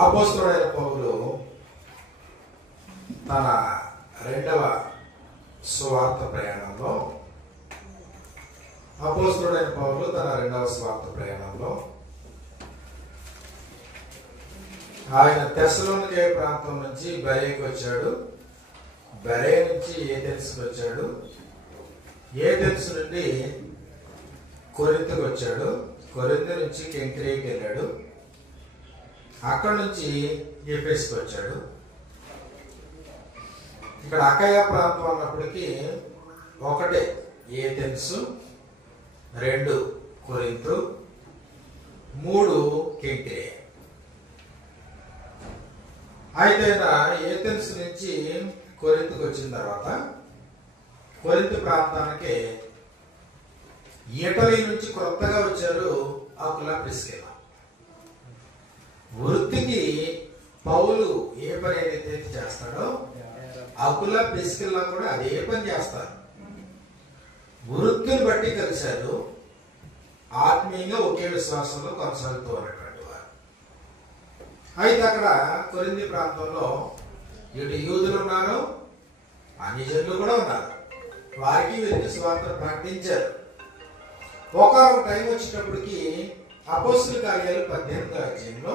అపోస్తలుడైన పౌలు తన రెండవ స్వార్థ ప్రయాణంలో ఆయన తెస్సలోనికే ప్రాంతం నుంచి బెరేకి వచ్చాడు. బెరే నుంచి ఏథెన్స్కి వచ్చాడు. ఏథెన్స్ నుండి కొరింథుకు వచ్చాడు. కొరింథు నుంచి కెంక్రేకి వెళ్ళాడు. అక్కడ నుంచి ఎఫెస్కి వచ్చాడు. ఇక్కడ అకయ ప్రాంతం అన్నప్పటికీ ఒకటే ఏథెన్స్, 2 కొరింథు, 3 కెంక్రే. అయితే ఏథెన్స్ నుంచి కొరింథుకు వచ్చిన తర్వాత కొరింథు ప్రాంతానికి ఇటలీ నుంచి కొత్తగా వచ్చారు అకులా ప్రిస్కిల్లా. వృత్తికి పౌలు ఏ పని ఏదైతే చేస్తాడో అకులా ప్రిస్కిల్లా కూడా అదే పని చేస్తారు. వృత్తిని బట్టి కలిశారు. ఆత్మీయంగా ఒకే విశ్వాసంలో కొనసాగుతూ ఉన్నటువంటి వారు. అయితే అక్కడ కొరింథీ ప్రాంతంలో ఇటు యూదులు ఉన్నారు, అన్యజనులు కూడా ఉన్నారు. వారికి వీరికి సువార్త ప్రకటించారు. ఒక టైం వచ్చేటప్పటికి అపోస్తలుల కార్యాలు 18వ అధ్యాయంలో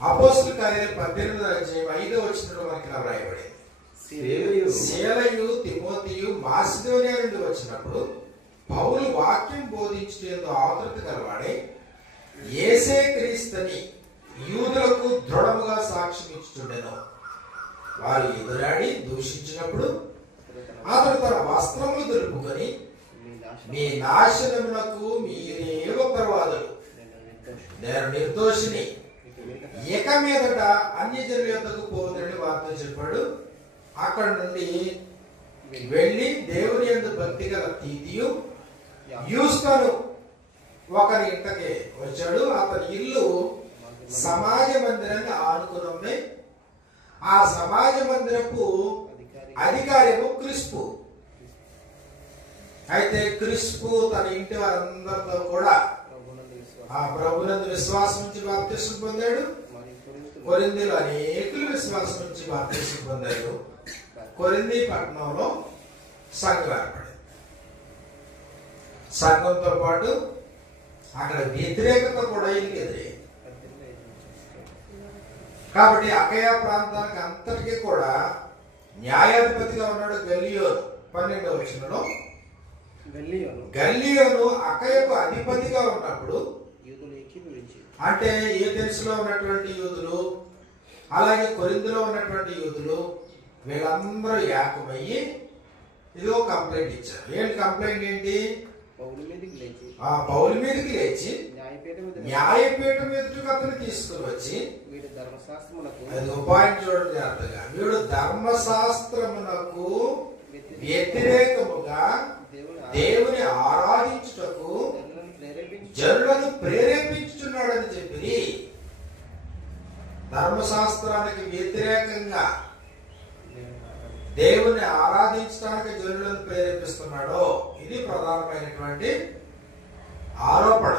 5వ వచనంలో మనకి ఇలా రాయబడింది. శేలయు తిమోతియు మాసిదోనియా నుండి వచ్చినప్పుడు పౌలు వాక్యం బోధించేందు ఆతృత గలవాడే యేసే క్రీస్తుని యూదులకు దృఢముగా సాక్ష్యం ఇచ్చుచుండెను. వారు ఎదురాడి దూషించినప్పుడు అతడు తన వస్త్రములు దులుపుకొని, మీ నాశనమునకు మీరే ఉత్తరవాదులు, నేను నిర్దోషిని, ఇక మీదట అన్యజనుల యొద్దకు పోవద్దని వారితో చెప్పాడు. అక్కడ నుండి వెళ్ళి దేవుని యందు భక్తి గల తీతియు యూస్తను ఒకరి ఇంటకి వచ్చాడు. అతని ఇల్లు సమాజ మందిరాన్ని ఆనుకుని, ఆ సమాజ మందిరపు అధికారము క్రిస్పు. అయితే క్రిస్పు తన ఇంటి వారందరితో కూడా ఆ ప్రభునందు విశ్వాసం నుంచి బాప్తిసం పొందాడు. కొరింథీలో అనేకులు విశ్వాసం నుంచి బాప్తిసం పొందారు. కొరింథీ పట్టణంలో సంఘం ఏర్పడింది. సంఘంతో పాటు అక్కడ వ్యతిరేకత కూడా ఈయనకి ఎదురైంది. కాబట్టి అకయ ప్రాంతానికి అంతటికీ కూడా న్యాయాధిపతిగా ఉన్నాడు గల్లియోను. 12వ వచనంలో గల్లియోను అకయకు అధిపతిగా ఉన్నప్పుడు, అంటే ఏథెన్స్లో ఉన్నటువంటి యూదులు అలాగే కొరింథులో ఉన్నటువంటి యూదులు వీళ్ళందరూ ఏకమయ్యి ఇదో కంప్లైంట్ ఇచ్చారు. ఏంటి కంప్లైంట్? ఏంటి? పౌలు మీదకి లేచి న్యాయపీఠం ఎదుటికి అతను తీసుకుని వచ్చి, అది పాయింట్ చూడండి జాగ్రత్తగా, వీడు ధర్మశాస్త్రమునకు వ్యతిరేకముగా దేవుని ఆరాధించుటకు జనులను ప్రేరేపించుచున్నాడని చెప్పి, ధర్మశాస్త్రానికి వ్యతిరేకంగా దేవుని ఆరాధించడానికి జనులను ప్రేరేపిస్తున్నాడో ఇది ప్రధానమైనటువంటి ఆరోపణ.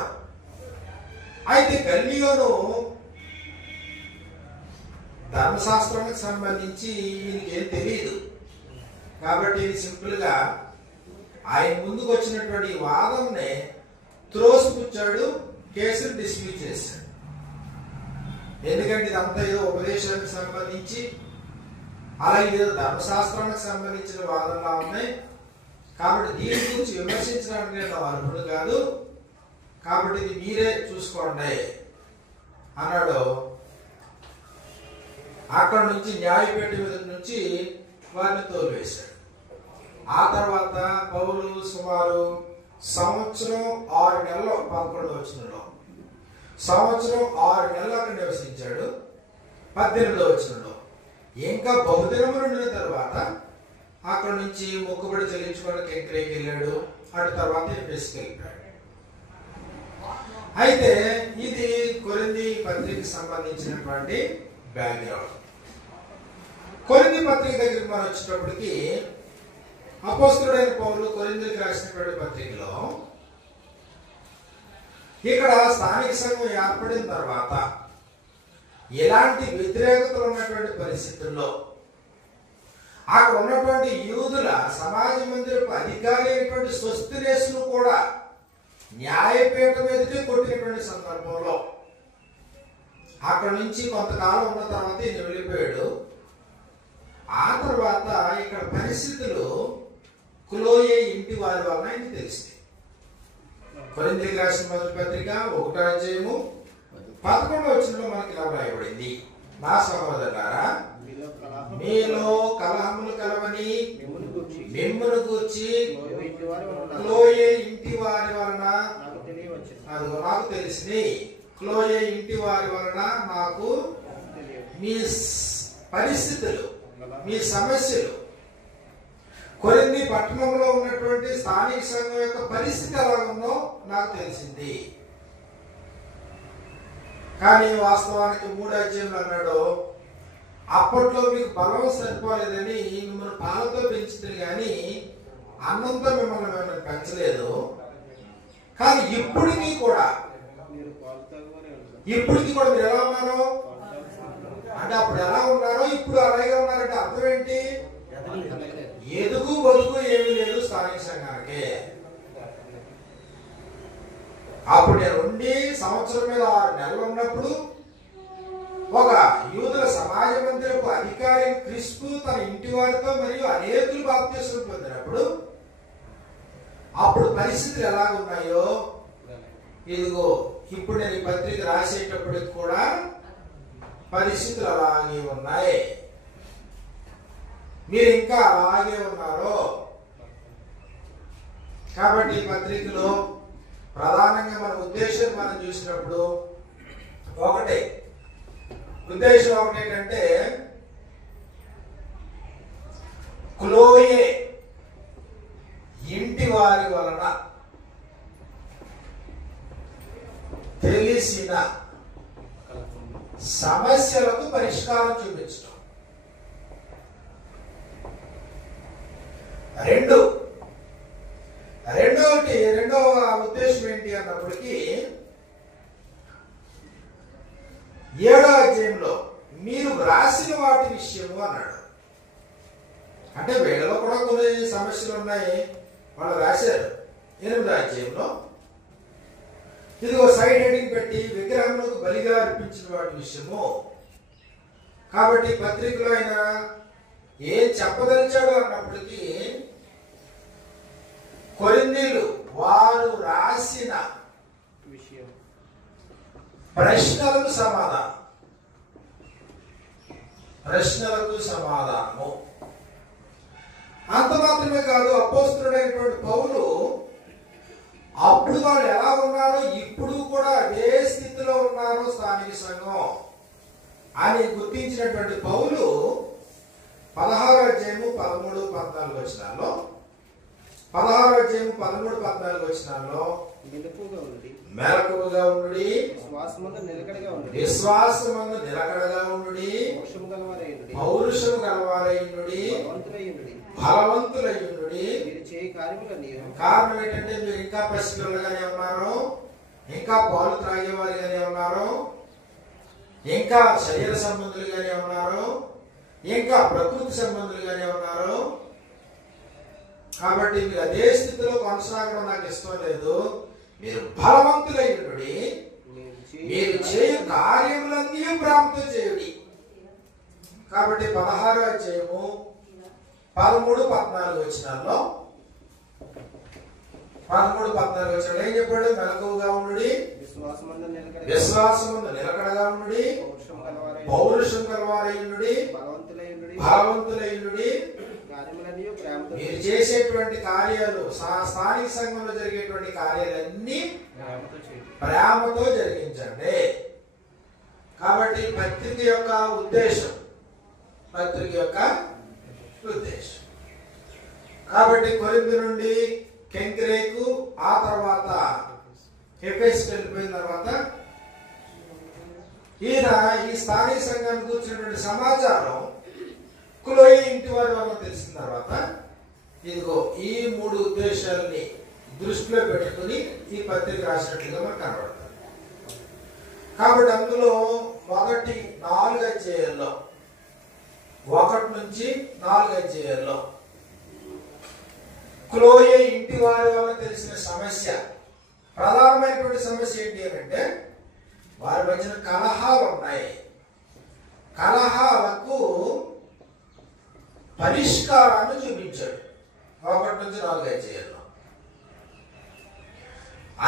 అయితే గల్లియోను ధర్మశాస్త్రానికి సంబంధించి ఈయనకేం తెలియదు. కాబట్టి ఇది సింపుల్ గా ఆయన ముందుకు వచ్చినటువంటి వాదనని త్రోసిపుచ్చాడు, కేసును డిస్మిస్ చేశాడు. ఎందుకంటే ఇదంతా ఏదో ఉపదేశానికి సంబంధించి అలాగే ఏదో ధర్మశాస్త్రానికి సంబంధించిన వాదనలా ఉన్నాయి. కాబట్టి దీని గురించి విమర్శించడానికి నేను అర్హుడు కాదు, కాబట్టి ఇది మీరే చూసుకోండి అన్నాడు. అక్కడ నుంచి న్యాయపీఠ మీద నుంచి వారిని తోలివేశాడు. ఆ తర్వాత పౌలు సుమారు 1 సంవత్సరం 6 నెలలు 11వ వచనంలో సంవత్సరం 6 నెలలు అక్కడ నివసించాడు. 18వ వచనంలో ఇంకా బహుదినములు ఉండిన తర్వాత అక్కడ నుంచి మొక్కుబడి చెల్లించుకోవడానికి కెంక్రేకి వెళ్ళాడు. అటు తర్వాత ఎఫెస్కి వెళ్ళాడు. అయితే ఇది కొరింథీ పత్రికకి సంబంధించినటువంటి బ్యాక్గ్రౌండ్. కొరింథీ పత్రిక దగ్గరికి మనం వచ్చేటప్పటికి అపోస్తలుడైన పౌలు కొరింథీకి రాసినటువంటి పత్రికలో ఇక్కడ స్థానిక సంఘం ఏర్పడిన తర్వాత ఇలాంటి వ్యతిరేకతలు ఉన్నటువంటి పరిస్థితుల్లో అక్కడ ఉన్నటువంటి యూదుల సమాజ మందిరపు అధికారి అయినటువంటి సోస్థెనేసును కూడా న్యాయపీఠం ఎదుటే కొట్టినటువంటి సందర్భంలో అక్కడ నుంచి కొంతకాలం ఉన్న తర్వాత ఈయన వెళ్ళిపోయాడు. ఆ తర్వాత ఇక్కడ పరిస్థితులు క్లోయే ఇంటి వారి వలన ఆయనకి తెలిసింది. కొరింథీయులకు రాసిన మొదటి పత్రిక 1వ అధ్యాయము 11వ వచనంలో మనకి ఇలా రాయబడింది, నా సహోదరులారా, మీలో కలహములు కలవని మిమ్మును గూర్చి క్లోయే ఇంటి వారి వలన అదిగో నాకు తెలిసింది. క్లోయే ఇంటి వారి వలన నాకు మీ పరిస్థితులు, మీ సమస్యలు, కొరింథీ పట్టణంలో ఉన్నటువంటి స్థానిక సంఘం యొక్క పరిస్థితి ఎలా ఉందో నాకు తెలిసింది. కానీ వాస్తవానికి 3వ అధ్యాయంలో అన్నాడు, అప్పట్లో మీకు బలం సరిపోలేదని మిమ్మల్ని పాలతో పెంచుతుంది కానీ అన్నంతో మిమ్మల్ని పెంచలేదు. కానీ ఇప్పటికీ కూడా మీరు ఎలా ఉన్నారో అంటే అప్పుడు ఎలా ఉన్నారో ఇప్పుడు అలాగే ఉన్నారంటే అర్థం ఏంటి? ఎదుగు బతుకు ఏమీ లేదు స్థానిక సంఘానికి. అప్పుడు నేను ఉండి సంవత్సరం మీద 6 నెలలు ఉన్నప్పుడు ఒక యూదుల సమాజ మందిరపు అధికారి క్రిస్పు తన ఇంటి వారితో మరియు అనేకులు బాప్తిస్మం పొందినప్పుడు అప్పుడు పరిస్థితులు ఎలా ఉన్నాయో ఇదిగో ఇప్పుడు నేను ఈ పత్రిక రాసేటప్పటికి కూడా పరిస్థితులు అలాగే ఉన్నాయి. మీరు ఇంకా అలాగే ఉన్నారు. కాబట్టి ఈ పత్రికలో ప్రధానంగా మన ఉద్దేశం మనం చూసినప్పుడు ఉద్దేశం ఒకటేంటంటే క్లోయే ఇంటి వారి వలన తెలిసిన సమస్యలకు పరిష్కారం చూపించడం. రెండవ ఉద్దేశం ఏంటి అన్నప్పటికీ 7వ అధ్యాయంలో మీరు వ్రాసిన వాటి విషయము అన్నాడు. అంటే వీళ్ళలో కూడా కొన్ని సమస్యలు ఉన్నాయి, వాళ్ళు రాశారు. 8వ అధ్యాయంలో ఇదిగో సైడ్ హెడింగ్ పెట్టి విగ్రహములకు బలిగా అర్పించిన వాటి విషయము. కాబట్టి పత్రికలో ఆయన ఏం చెప్పదలిచాడు అన్నప్పటికీ కొరింథీయులు వారు రాసిన విషయం ప్రశ్నలకు సమాధానము. అంత మాత్రమే కాదు, అపోస్తలుడైనటువంటి పౌలు అప్పుడు వాళ్ళు ఎలా ఉన్నారో ఇప్పుడు కూడా అదే స్థితిలో ఉన్నారు స్థానిక సంఘం అని గుర్తించినటువంటి పౌలు 16వ అధ్యాయము 13-14 వచనాల్లో 16వ అధ్యాయము 13-14 వచనాల్లో మెలకువగా ఉండుడి, విశ్వాసమందు నిలకడగా ఉండుడి, పౌరుషము గలవారై ఉండుడి, బలవంతులై ఉండుడి. కారణం ఏంటంటే మీరు ఇంకా పసిపిల్లలుగానే ఉన్నారు, ఇంకా పాలు త్రాగేవారిగానే ఉన్నారు, ఇంకా శరీర సంబంధులుగానే ఉన్నారు, ఇంకా ప్రకృతి సంబంధులుగానే ఉన్నారు. కాబట్టి మీరు అదే స్థితిలో కొనసాగడం నాకు ఇష్టం లేదు. మీరు బలవంతులై ఉండుడి, మీరు చేయు కార్యములన్నీ ప్రేమతో చేయుడి. కాబట్టి 16వ అధ్యాయము 13-14 వచనాల్లో 13-14 వచనాలు ఏం చెప్పాడు? మెలకువగా ఉండుడి, విశ్వాసమందు నిలకడగా ఉండుడి, పౌరుషం గలవారై ఉండుడి, బలవంతులై ఉండుడి. మీరు చేసేటువంటి కార్యాలు, స్థానిక సంఘంలో జరిగేటువంటి కార్యాలన్నీ ప్రేమతో జరిగించండి. కాబట్టి పత్రిక యొక్క ఉద్దేశం కాబట్టి కొరింథీ నుండి కెంక్రేకు, ఆ తర్వాత ఎఫెసుకు వెళ్ళిపోయిన తర్వాత ఈయన ఈ స్థానిక సంఘానికి కూర్చున్నటువంటి సమాచారం క్లోయే ఇంటి వారి వల్ల తెలిసిన తర్వాత ఇదిగో ఈ 3 ఉద్దేశాలని దృష్టిలో పెట్టుకుని ఈ పత్రిక రాసినట్లుగా మనకు కనబడుతుంది. కాబట్టి అందులో మొదటి 4 అధ్యాయాల్లో 1 నుంచి 4 అధ్యాయాల్లో క్లోయే ఇంటి వారి వల్ల తెలిసిన సమస్య, ప్రధానమైనటువంటి సమస్య ఏంటి అంటే వారి మధ్యన కలహాలు ఉన్నాయి. కలహాలకు పరిష్కారాన్ని చూపించాడు 1 నుంచి 4 అధ్యాయాల్లో.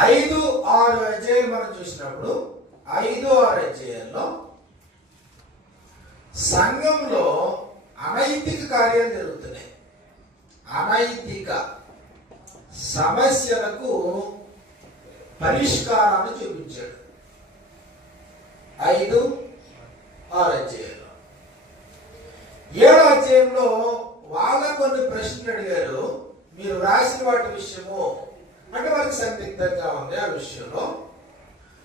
5, 6 అధ్యాయాలు మనం చూసినప్పుడు 5, 6 అధ్యాయాల్లో సంఘంలో అనైతిక కార్యాలు జరుగుతున్నాయి. అనైతిక సమస్యలకు పరిష్కారాన్ని చూపించాడు 5, 6 అధ్యాయాల్లో. 7 అధ్యాయంలో వాళ్ళ కొన్ని ప్రశ్నలు అడిగారు. మీరు రాసిన వాటి విషయము అంటే వారికి సందిగ్ధంగా ఉంది ఆ విషయంలో.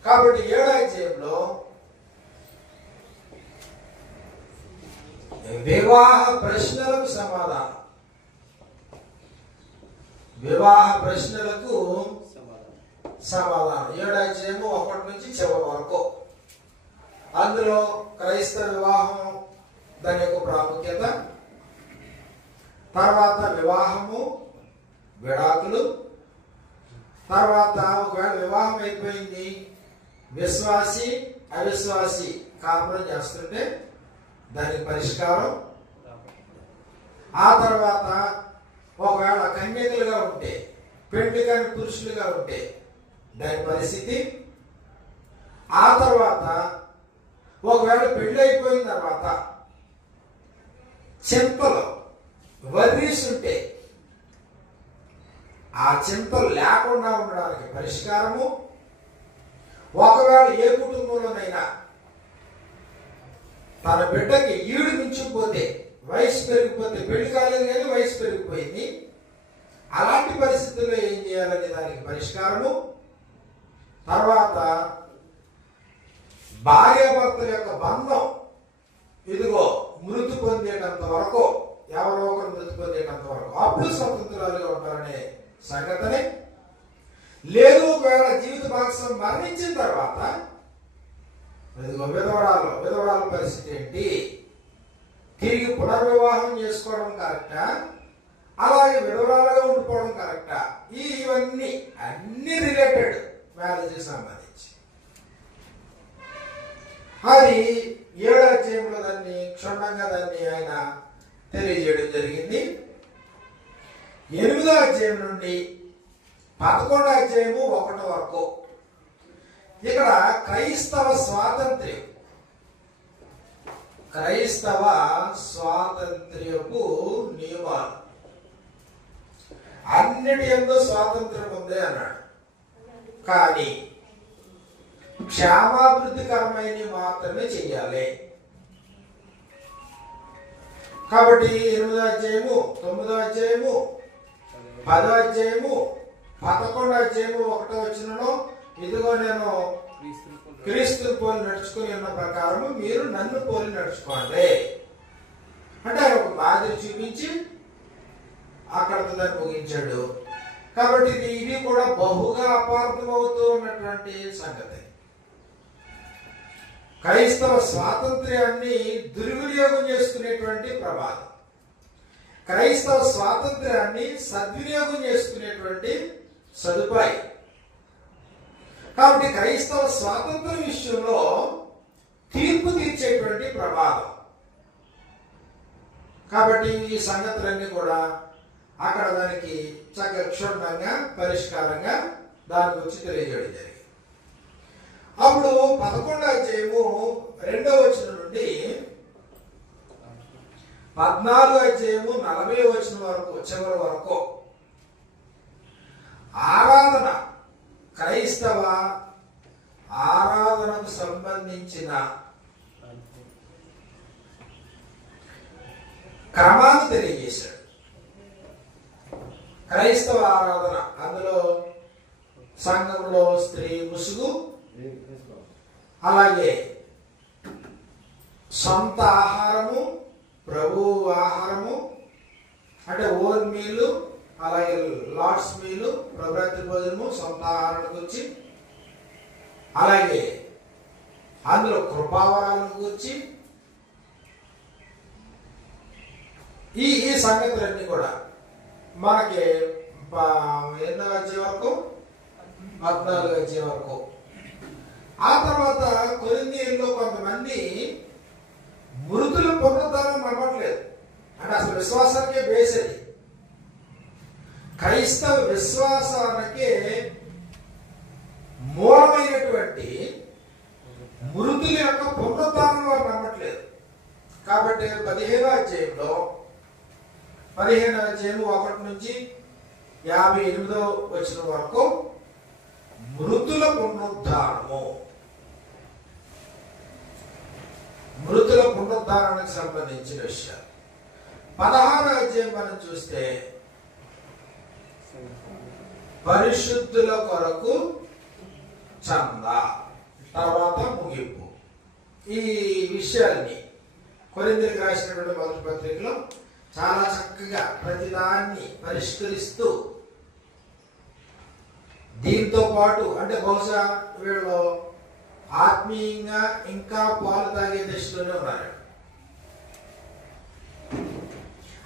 కాబట్టి 7 అధ్యాయంలో వివాహ ప్రశ్నలకు సమాధానం, వివాహ ప్రశ్నలకు సమాధానం 7 అధ్యాయము 1 నుంచి చివరి వరకు. అందులో క్రైస్తవ వివాహం దాని యొక్క ప్రాముఖ్యత, తర్వాత వివాహము, విడాకులు, తర్వాత ఒకవేళ వివాహం అయిపోయింది విశ్వాసి అవిశ్వాసి కాపురం చేస్తుంటే దానికి పరిష్కారం, ఆ తర్వాత ఒకవేళ కన్యకలుగా ఉంటే పెళ్లి కాని పురుషులుగా ఉంటే దాని పరిస్థితి, ఆ తర్వాత ఒకవేళ పెళ్లి అయిపోయిన తర్వాత చింతలు వర్రీస్ ఉంటే ఆ చింతలు లేకుండా ఉండడానికి పరిష్కారము, ఒకవేళ ఏ కుటుంబంలోనైనా తన బిడ్డకి ఈడు మించిపోతే, వయసు పెరిగిపోతే, పెళ్లి కాలేదు కానీ వయసు పెరిగిపోయింది, అలాంటి పరిస్థితుల్లో ఏం చేయాలనే దానికి పరిష్కారము, తర్వాత భార్యాభర్తల యొక్క బంధం ఇదిగో మృతి పొందేటంత వరకు, ఎవరో ఒకరు మృతి పొందేటంత వరకు అప్పుడు స్వతంత్రాలుగా ఉంటారనే సంగతిని, లేదు ఒకవేళ జీవిత భాగస్వామి మరణించిన తర్వాత ఇదిగో విధవరాల పరిస్థితి ఏంటి, తిరిగి పునర్వివాహం చేసుకోవడం కరెక్టా, అలాగే విధవరాలుగా ఉండిపోవడం కరెక్టా, ఇవన్నీ అన్ని రిలేటెడ్ మ్యారేజ్ సంబంధించి. అది 7 అధ్యాయంలో దాన్ని క్షుణ్ణంగా దాన్ని ఆయన తెలియజేయడం జరిగింది. 8వ అధ్యాయం నుండి 11వ అధ్యాయము 1 వరకు ఇక్కడ క్రైస్తవ స్వాతంత్ర్యం, క్రైస్తవ స్వాతంత్ర్యపు నియమాలు, అన్నిటి యందు స్వాతంత్ర్యం ఉంది అన్నాడు. కానీ క్షేమాభివృద్ధికరమైనవి మాత్రమే చెయ్యాలి. కాబట్టి 8వ అధ్యాయము, 9వ అధ్యాయము, 10వ అధ్యాయము, 11వ అధ్యాయము 1వ వచనంలో ఇదిగో నేను క్రీస్తు పోలి నడుచుకుని ఉన్న ప్రకారము మీరు నన్ను పోలి నడుచుకోండి అంటే ఆయన ఒక మాదిరి చూపించి అక్కడతో దాన్ని ముగించాడు. కాబట్టి ఇది కూడా బహుగా అపార్థమవుతూ ఉన్నటువంటి సంగతి. క్రైస్తవ స్వాతంత్ర్యాన్ని దుర్వినియోగం చేసుకునేటువంటి ప్రమాదం, క్రైస్తవ స్వాతంత్ర్యాన్ని సద్వినియోగం చేసుకునేటువంటి సదుపాయం. కాబట్టి క్రైస్తవ స్వాతంత్ర విషయంలో తీర్పు తీర్చేటువంటి ప్రమాదం. కాబట్టి ఈ సంగతులన్నీ కూడా అక్కడ దానికి చక్కగా క్షుణ్ణంగా పరిష్కారంగా దాని గురించి తెలియజేయడం జరిగింది. అప్పుడు 11వ అధ్యాయము 2వ వచనం నుండి 14వ అధ్యాయము 40వ వచనం వరకు చివరి వరకు ఆరాధన, క్రైస్తవ ఆరాధనకు సంబంధించిన క్రమాన్ని తెలియజేశాడు. క్రైస్తవ ఆరాధన అందులో సంఘంలో స్త్రీ ముసుగు, అలాగే సొంత ఆహారము, ప్రభు ఆహారము అంటే ఓన్ మీలు, అలాగే లార్డ్స్ మీలు, ప్రభాతి భోజనము, సొంత ఆహారానికి వచ్చి, అలాగే అందులో కృపావరాలను గురించి ఈ ఈ సంగతులన్నీ కూడా మనకి ఎన్నో అధ్యాయం వరకు 14 అధ్యాయం వరకు. ఆ తర్వాత కొరింథీయుల్లో కొంతమంది మృతుల పునరుద్ధానం నమ్మట్లేదు. అంటే అసలు విశ్వాసానికే బేస్ అది. క్రైస్తవ విశ్వాసానికే మూలమైనటువంటి మృతుల యొక్క పునరుద్ధానం వారు నమ్మట్లేదు. కాబట్టి 15వ అధ్యాయంలో 15వ అధ్యాయం 1 నుంచి 58వ వచనం వరకు మృతుల పునరుద్ధానము, మృతుల పునరుద్ధానానికి సంబంధించిన విషయాలు. 16వ అధ్యాయం మనం చూస్తే పరిశుద్ధుల కొరకు చందా, తర్వాత ముగింపు. ఈ విషయాల్ని కొరింథీయులకు రాసినటువంటి మొదటి పత్రికలో చాలా చక్కగా ప్రతిదాన్ని పరిష్కరిస్తూ, దీంతో పాటు అంటే బహుశా వీళ్ళు ఆత్మీయంగా ఇంకా పాలు తాగే దశలోనే ఉన్నారు.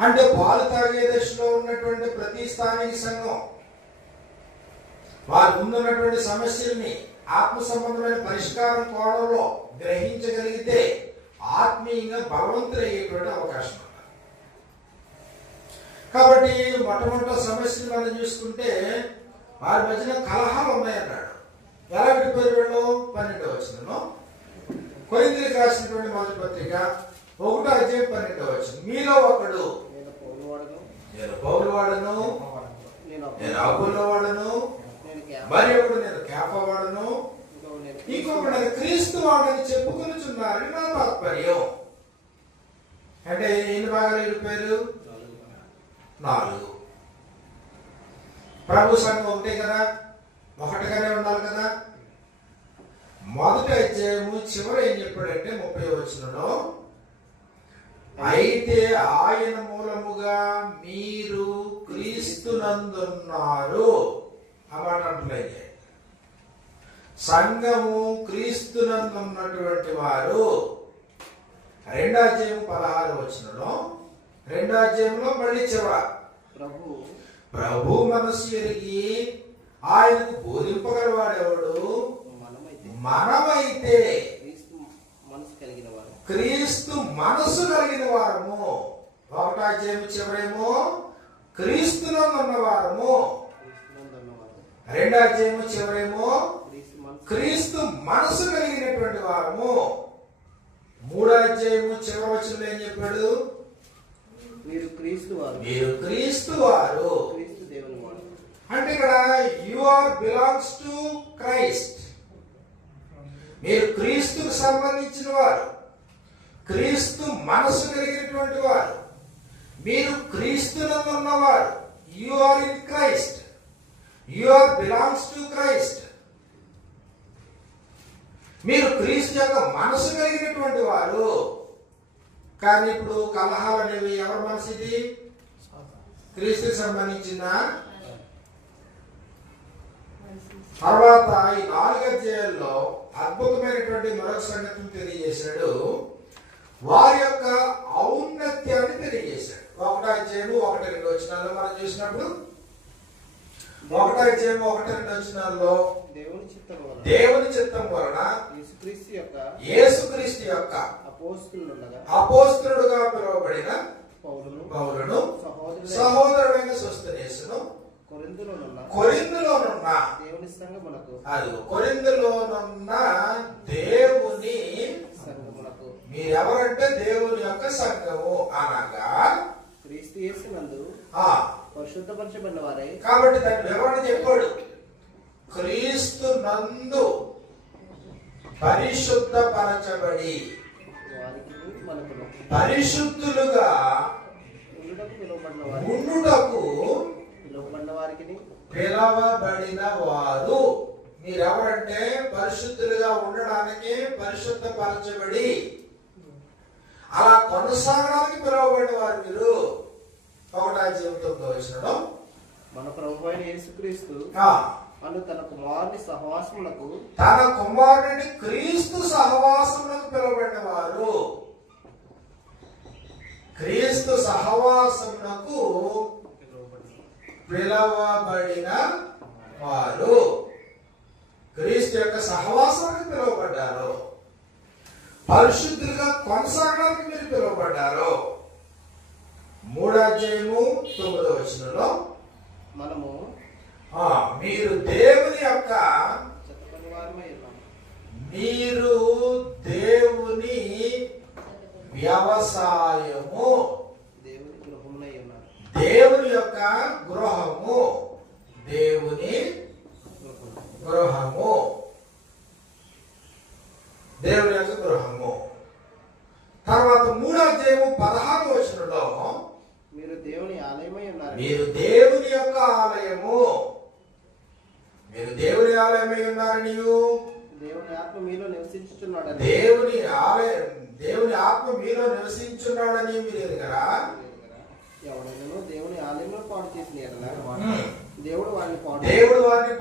అంటే పాలు తాగే దశలో ఉన్నటువంటి ప్రతి స్థానిక సంఘం వారి ముందున్నటువంటి సమస్యల్ని ఆత్మ సంబంధమైన పరిష్కారం కోణంలో గ్రహించగలిగితే ఆత్మీయంగా బలవంతులయ్యేటువంటి అవకాశం ఉంది. కాబట్టి మొట్టమొదటి సమస్యలు మనం చూసుకుంటే వారి మధ్యన కలహాలు ఉన్నాయన్నాడు. ఎలా విడిపోయారు వీళ్ళు? 12వ వచనంలో కొరింథీయులకు రాసినటువంటి మొదటి పత్రిక 1వ అధ్యాయం 12వ వచనం. మీలో ఒకడు నేను పౌలు వాడను, నేను అపోలో వాడను, మరి ఒకడు నేను కేఫా వాడను, ఇంకొకడు నేను క్రీస్తు వాడని చెప్పుకొనుచున్నారని నా తాత్పర్యం. అంటే ఎన్ని భాగాలు విడిపోయారు? 4. ప్రభు సంఘం ఒకటే కదా, ఒకటిగానే ఉండాలి కదా. మొదటి అధ్యాయము చివరి ఏం చెప్పాడంటే 30వ వచనంలో, అయితే ఆయన మూలముగా మీరు క్రీస్తునందున్నారు. ఆ మాట అంటున్నాయి. సంఘము క్రీస్తునందున్నటువంటి వారు. 2వ అధ్యాయం 16వ వచనంలో, 2వ అధ్యాయంలో మళ్ళీ చివర ప్రభు మనస్సు ఎరిగి ఆయనకు బోధింపగలవాడెవడు? మనమైతే క్రీస్తు మనసు కలిగిన వారము. 1వ అధ్యాయం చివరేమో క్రీస్తునందు ఉన్నవారము, 2వ అధ్యాయం చివరేమో క్రీస్తు మనసు కలిగినటువంటి వారము. 3వ అధ్యాయం చివరి వచనంలో ఏం చెప్పాడు? మీరు క్రీస్తు వారు. అంటే ఇక్కడ you are belongs to Christ. మీరు క్రీస్తుకు సంబంధించిన వారు, క్రీస్తు మనసు కలిగినటువంటి వారు, మీరు క్రీస్తునందు ఉన్నవారు. You are in Christ, you are belongs to Christ. మీరు క్రీస్తు యొక్క మనసు కలిగినటువంటి వారు. కానీ ఇప్పుడు కలహాలు అనేవి ఎవరి మనసు? ఇది క్రీస్తుకి సంబంధించిందా? తర్వాత ఈ 4 అధ్యాయాల్లో అద్భుతమైనటువంటి మరొక సంగతిని తెలియజేశాడు. వారి యొక్క ఔన్నత్యాన్ని తెలియజేశాడు. 1వ అధ్యాయం 1-2 వచనాల్లో మనం చూసినప్పుడు 1వ అధ్యాయం 1-2 వచనాల్లో దేవుని చిత్తం వలన యేసుక్రీస్తు యొక్క అపోస్తలుడుగా పిలువబడిన పౌలును సహోదరుడైన సోస్తెనేసును కొరింథులోనున్న దేవుని, మీరెవరంటే దేవుని యొక్క సంఘము అనగా క్రీస్తు యేసునందు పరిశుద్ధపరచబడిన వారే. కాబట్టి దాని వివరణ చెప్పాడు. క్రీస్తు నందు పరిశుద్ధపరచబడి పరిశుద్ధులుగా ఉండుటకు పిలవబడిన వారు. మీరెవరంటే పరిశుద్ధులుగా ఉండడానికి పరిశుద్ధపరచబడి అలా కొనసాగడానికి పిలవబడిన వారు మీరు. 1వ అధ్యాయం 9వ వచనంలో మన ప్రభు అయిన యేసుక్రీస్తు అను తన కుమారుని సహవాసములకు తన కుమారుని క్రీస్తు సహవాసములకు పిలువబడిన వారు. క్రీస్తు సహవాసములకు పిలువబడిన వారు. క్రీస్తు యొక్క సహవాసానికి పిలువబడ్డారు. పరిశుద్ధులుగా కొనసాగడానికి మీరు పిలువబడ్డారు. 3వ అధ్యాయము 9వ వచనంలో మనము మీరు దేవుని యొక్క మీరు దేవుని వ్యవసాయము, దేవుని గృహమునై ఉన్నారు. దేవుని యొక్క గృహము, దేవుని గృహము, దేవుని యొక్క గృహము. తర్వాత 3వ అధ్యాయము 16వ వచనంలో మీరు దేవుని ఆలయమై ఉన్నారు. మీరు దేవుని యొక్క ఆలయము, మీరు దేవుని ఆలయమై ఉన్నారని, దేవుని ఆత్మ మీలో నివసించుచున్నాడని, దేవుని ఆత్మ మీలో నివసించున్నాడని మీరు ఎరుగరా? ఎవడైనా దేవుని ఆలయంలో పాడు చేసిన ఎడల దేవుడు వారిని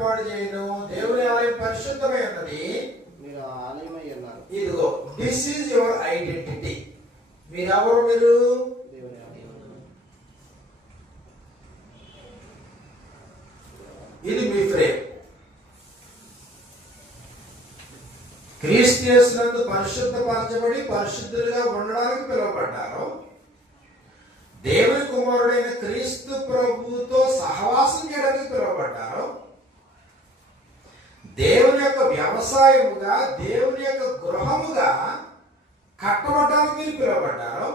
పాడు చేయను. దేవుని ఆలయం పరిశుద్ధమై ఉన్నది. మీరు ఆలయమై ఉన్నారు. ఇదిగో దిస్ ఈజ్ యువర్ ఐడెంటిటీ. మీరెవరు? మీరు దేవుని ఆలయం. ఇది మీ ఫ్రేమ్. క్రీస్తు యేసునందు పరిశుద్ధపరచబడి పరిశుద్ధులుగా ఉండడానికి పిలువబడ్డారు. దేవుని కుమారుడైన క్రీస్తు ప్రభువుతో సహవాసం చేయడానికి పిలువబడ్డారు. దేవుని యొక్క వ్యవసాయముగా, దేవుని యొక్క గృహముగా కట్టబడ్డానికి మీరు పిలువబడ్డారు.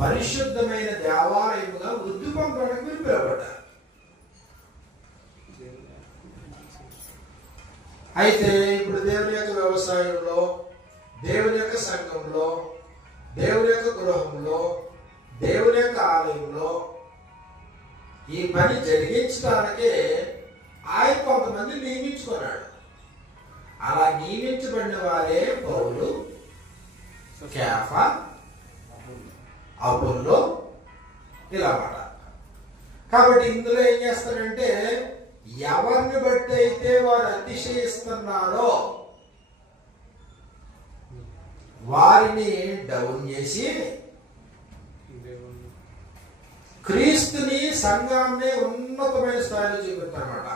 పరిశుద్ధమైన దేవాలయముగా వృద్ధి పొందడానికి మీరు పిలువబడ్డారు. అయితే ఇప్పుడు దేవుని యొక్క వ్యవసాయంలో, దేవుని యొక్క సంఘంలో, దేవుని యొక్క గృహంలో, దేవుని యొక్క ఆలయంలో ఈ పని జరిగించడానికే ఆయన కొంతమంది నియమించుకున్నాడు. అలా నియమించబడిన వారే పౌలు, కేఫా, అపోల్లో ఇలా మాట. కాబట్టి ఇందులో ఏం చేస్తారంటే, ఎవరిని బట్టి అయితే వారు అతిశయిస్తున్నారో వారిని డౌన్ చేసి క్రీస్తుని, సంఘాన్ని ఉన్నతమైన స్థాయిలో చూపిస్తారన్నమాట.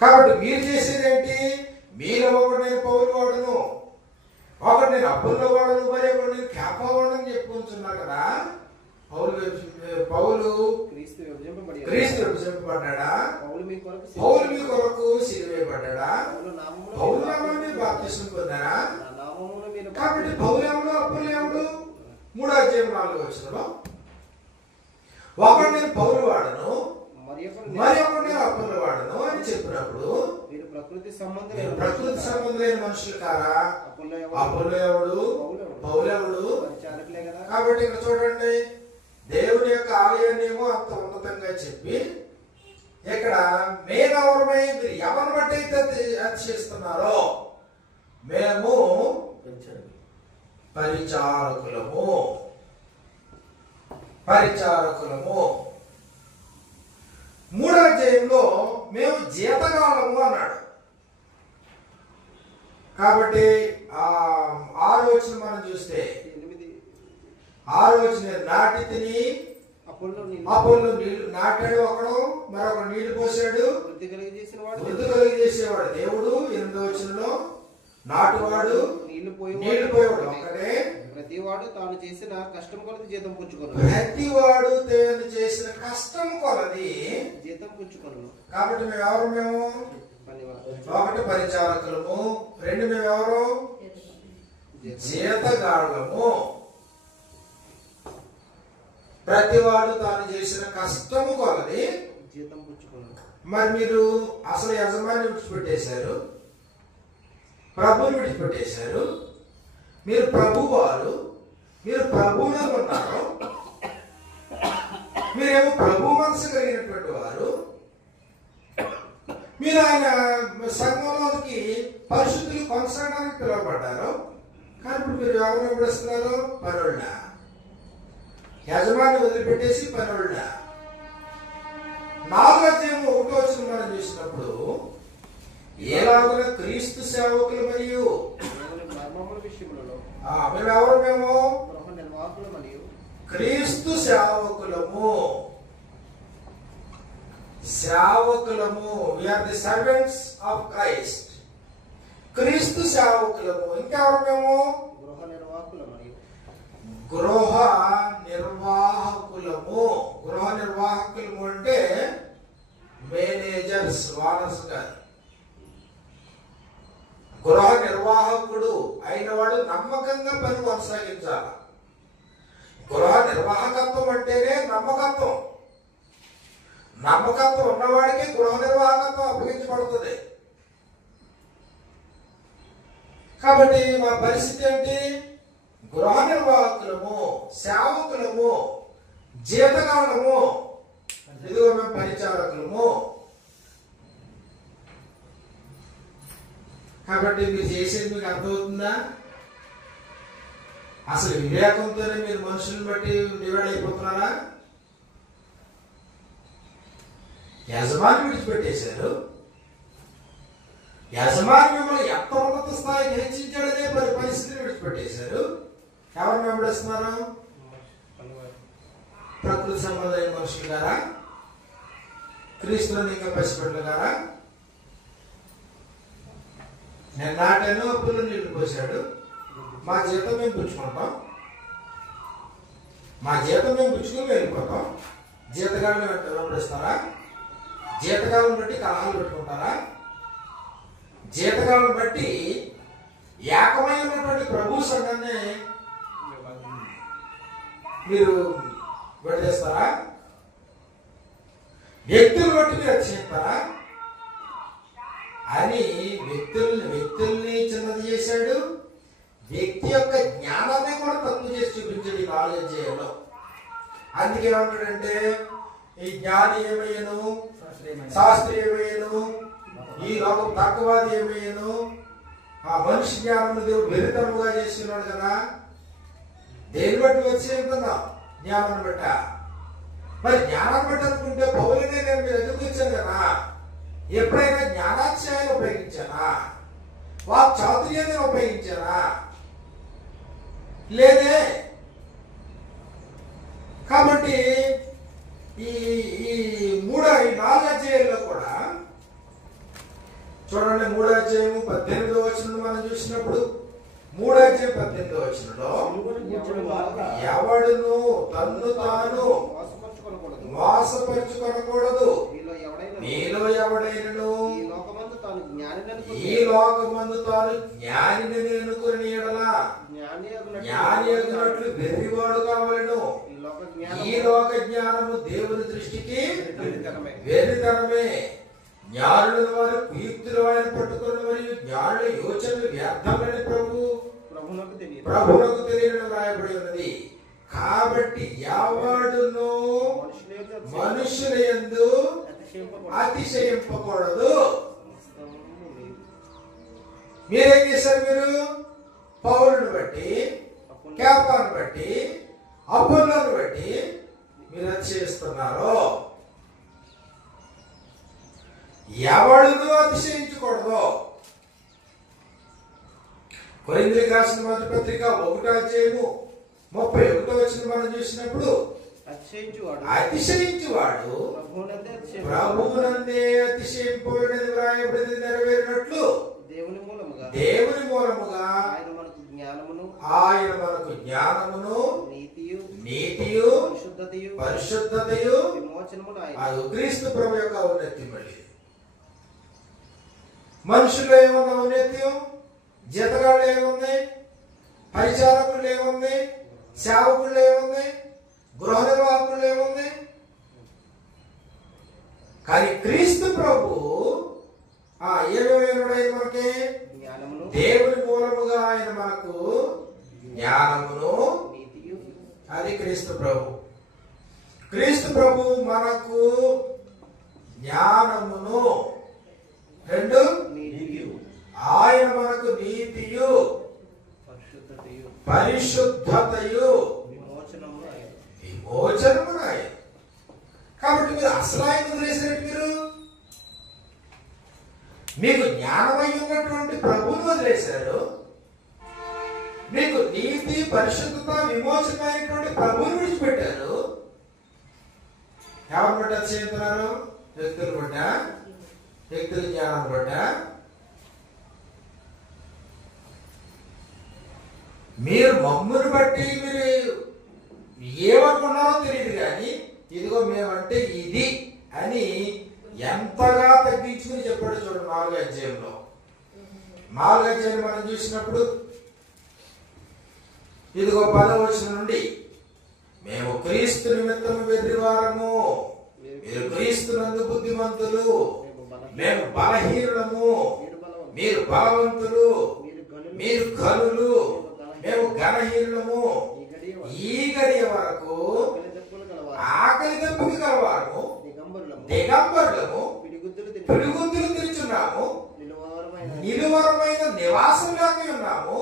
కాబట్టి మీరు చేసేది ఏంటి? మీరు ఒకటి నేను పౌలు వాడును, ఒకటి నేను అప్పుల్లో వాడును, మరి ఒకటి నేను కేఫా వాడని చెప్పుకుంటున్నారు కదా. పౌలు క్రీస్తు విభజింపబడ్డా? పౌలు మీ కొరకు సిలువేయబడ్డా? పౌలు నామమున బాప్తిసం పొందారా? కాబట్టి పౌలు ఎవడు, అప్పులు ఎవడు? 3వ అధ్యాయం 4వ వచనంలో ఒకడు నేను పౌలు వాడను, మరి ఒకడు నేను అప్పులు వాడను అని చెప్పినప్పుడు ప్రకృతి సంబంధులైన మనుషులు కారా? అప్పులు ఎవడు, పౌలు ఎవడు? కాబట్టి ఇక్కడ చూడండి, దేవుని యొక్క ఆలయాన్ని ఏమో అంత ఉన్నతంగా చెప్పి, ఇక్కడ మేమెవరమై, మీరు ఎవరిని బట్టి అయితే అతిశయిస్తున్నారో మేము పరిచారకులము. 3వ అధ్యాయంలో మేము జీతగాళ్ళము అన్నాడు. కాబట్టి 6వ వచనం మనం చూస్తే, 6వ వచనం నాటి తిని అపోల్లో నీళ్లు నాటాడు ఒకడు, మరొక నీళ్లు పోసాడు, వృద్ధి కలిగజేసేవాడు దేవుడు. 8వ వచనంలో నాటువాడు, నీళ్లు పోయేవాడు ఒకటే. ప్రతివాడు తాను చేసిన కష్టం కొలది జీతం పుచ్చుకొను. ప్రతివాడు తాను చేసిన కష్టం కొలది జీతం పుచ్చుకొను. కాబట్టి మేము ఎవరు? మేము ఒకటి పరిచారకులము, 2 మేము ఎవరు? జీతగాళ్ళము. ప్రతివాడు తాను చేసిన కష్టము కొలది జీతం పుచ్చుకొను. మరి మీరు అసలు యజమాని విడిచిపెట్టేశారు, ప్రభువుని విడిచిపెట్టేశారు. మీరు ప్రభువారు, మీరు ప్రభువులో ఉన్నారు. మీరేమో ప్రభు మనసు కలిగినటువంటి వారు. మీరు ఆయన సంఘంలోకి పరిశుద్ధులు కొనసాగడానికి పిలువబడ్డారు. కానీ ఇప్పుడు మీరు ఎవరిని విడిస్తున్నారు? పనులన. యజమాని వదిలిపెట్టేసి పనులన. 4:1 మనం చూసినప్పుడు ఎలాగున క్రీస్తు సేవకులు మరియు మర్మముల విషయములలో మేము గృహ నిర్వాహకులు మరియు క్రీస్తు సేవకులము we are the servants of Christ. క్రీస్తు సేవకులము. ఇంకెవరు మేము? గృహ నిర్వాహకులు మరియు గృహ నిర్వాహకులము. గృహ నిర్వాహకులము అంటే మేనేజర్స్, వానర్స్ కాదు. గృహ నిర్వాహకుడు అయిన వాడు నమ్మకంగా పని కొనసాగించాలి. గృహ నిర్వాహకత్వం అంటేనే నమ్మకత్వం. నమ్మకత్వం ఉన్నవాడికి గృహ నిర్వాహకత్వం అప్పగించబడుతుంది. కాబట్టి మా పరిస్థితి ఏంటి? గృహ నిర్వాహకులము, సేవకులము, జీతగాళ్ళము, ఇదిగో మేము పరిచారకులము. కాబట్టి మీరు చేసేది మీకు అర్థమవుతుందా? అసలు వివేకంతోనే మీరు మనుషులను బట్టి డివైడ్ అయిపోతున్నారా? యజమాని విడిచిపెట్టేశారు. యజమాని మిమ్మల్ని ఎంత ఉన్నత స్థాయికి హెచ్చించాడనే పరిస్థితిని విడిచిపెట్టేశారు. ఎవరు వెంబడిస్తున్నారు? ప్రకృతి సంబంధమైన మనుషులు గారా? క్రీస్తులను ఇంకా పసిపెట్టలు గారా? నేను నాటాను, పుల్లు నీళ్లు పోసాడు, మా జీతం మేము పుచ్చుకుంటాం, మా జీతం మేము పుచ్చుకుని వెళ్ళిపోతాం. జీతగాళ్ళని వెంబడిస్తారా? జీతగాళ్ళని బట్టి కలహాలు పెట్టుకుంటారా? జీతగాళ్ళని బట్టి ఏకమైనటువంటి ప్రభు సంఘాన్ని మీరు విడదీస్తారా? వ్యక్తులు బట్టి మీరు రక్షిస్తారా అని వ్యక్తుల్ని చిన్నది చేశాడు. వ్యక్తి యొక్క జ్ఞానాన్ని కూడా తక్కువ చేసి చూపించాడు ఈ నాలెడ్జ్ చేయడంలో. అందుకే ఏమంటాడంటే ఈ జ్ఞాని ఏమయ్యను, శాస్త్రి ఏమయ్యను, ఈ లోకం తక్కువది ఏమయ్యను, ఆ మనిషి జ్ఞానం దేవుడు వెరితనముగా చేస్తున్నాడు కదా. దేని బట్టి వచ్చి ఉంటున్నా? జ్ఞానాన్ని బట్ట. మరి జ్ఞానాన్ని బట్టి అనుకుంటే పౌరునే నేను మీరు ఎదురు వచ్చాను కదా. ఎప్పుడైనా జ్ఞానాధ్యాయాన్ని ఉపయోగించానా? వాక్ చాతుర్యాన్ని ఉపయోగించానా? లేదే. కాబట్టి ఈ 4 అధ్యాయాల్లో కూడా చూడండి, 3:18 మనం చూసినప్పుడు 3:18 ఎవడును తన్ను తాను మోసపరుచుకొనకూడదు. మీలో ఎవడైనను ఈ లోకమందు తాను జ్ఞానిని అనుకుని ఎడలా జ్ఞాని అగినట్లు వెర్రివాడు కావాలను. ఈ లోక జ్ఞానము దేవుని దృష్టికి వెర్రితనమే. జ్ఞానుల వారు కుయుక్తులు ఆయన పట్టుకుని మరియు జ్ఞానుల యోచనలు వ్యర్థమని ప్రభువునకు తెలియడం రాయబడి ఉన్నది. కాబట్టి ఎవడును మనుషుల యందు అతిశయింపకూడదు. మీరేం చేశారు? మీరు పౌలుని బట్టి, కేఫాను బట్టి, అపోల్లోను బట్టి మీరు అతిశయిస్తున్నారు. ఎవడును అతిశయించకూడదు. కొరింథీయులకు రాసిన మొదటి పత్రిక 1:31 మనం చూసినప్పుడు అతిశయించువాడు ప్రభువునందే అతిశయింపబడినది వ్రాయబడింది నెరవేరినట్లు దేవుని మూలముగా ఆయన మనకు జ్ఞానమును నీతియు పరిశుద్ధతయు అది క్రీస్తు ప్రభు యొక్క ఔన్నత్యం. మళ్ళీ మనుషుల్లో ఏమన్నా ఔన్నత్యం? జీతగాళ్ళు ఏముంది? పరిచారకులు ఏముంది? సేవకులు ఏముంది? గృహ నిర్వాహకులు ఏముంది? కానీ క్రీస్తు ప్రభు ఏమేమైనా మనకి దేవుని మూలముగా ఆయన మనకు జ్ఞానమును, అది క్రీస్తు ప్రభు. క్రీస్తు ప్రభు మనకు జ్ఞానమును, 2 ఆయన మనకు నీతియు పరిశుద్ధతయు విమోచనమును. కాబట్టి మీరు అసలు ఆయన వదిలేసి వదిలేశారు. మీకు నీతి, పరిశుద్ధత, విమోచనమైనటువంటి ప్రభువుని విడిచిపెట్టారు. ఎవరిని బట్టి అతిశయిస్తున్నారు? వ్యక్తులు బట్ట, వ్యక్తుల జ్ఞానాన్ని బట్ట. మీరు మమ్ముని బట్టి మీరు ఏమనుకున్నారో తెలియదు, కానీ ఇదిగో మేమంటే ఇది అని ఎంతగా తగ్గించుకుని చెప్పాడు. చూడండి 4వ అధ్యాయంలో. 4వ అధ్యాయం మనం చూసినప్పుడు ఇదిగో 10వ వచనం నుండి, మేము క్రీస్తు నిమిత్తము వెర్రివారము, మీరు క్రీస్తునందు బుద్ధిమంతులు, మేము బలహీనులము, మీరు బలవంతులు, మీరు ఘనులు, మేము ఘనహీనులము, ఈ గడియ వరకు ఆకలి దప్పుకి కలవారము, దిగంబరులము, పిడిగుద్దులు తిరుగుచున్నాము, నిలువరమైన నివాసం లేక ఉన్నాము,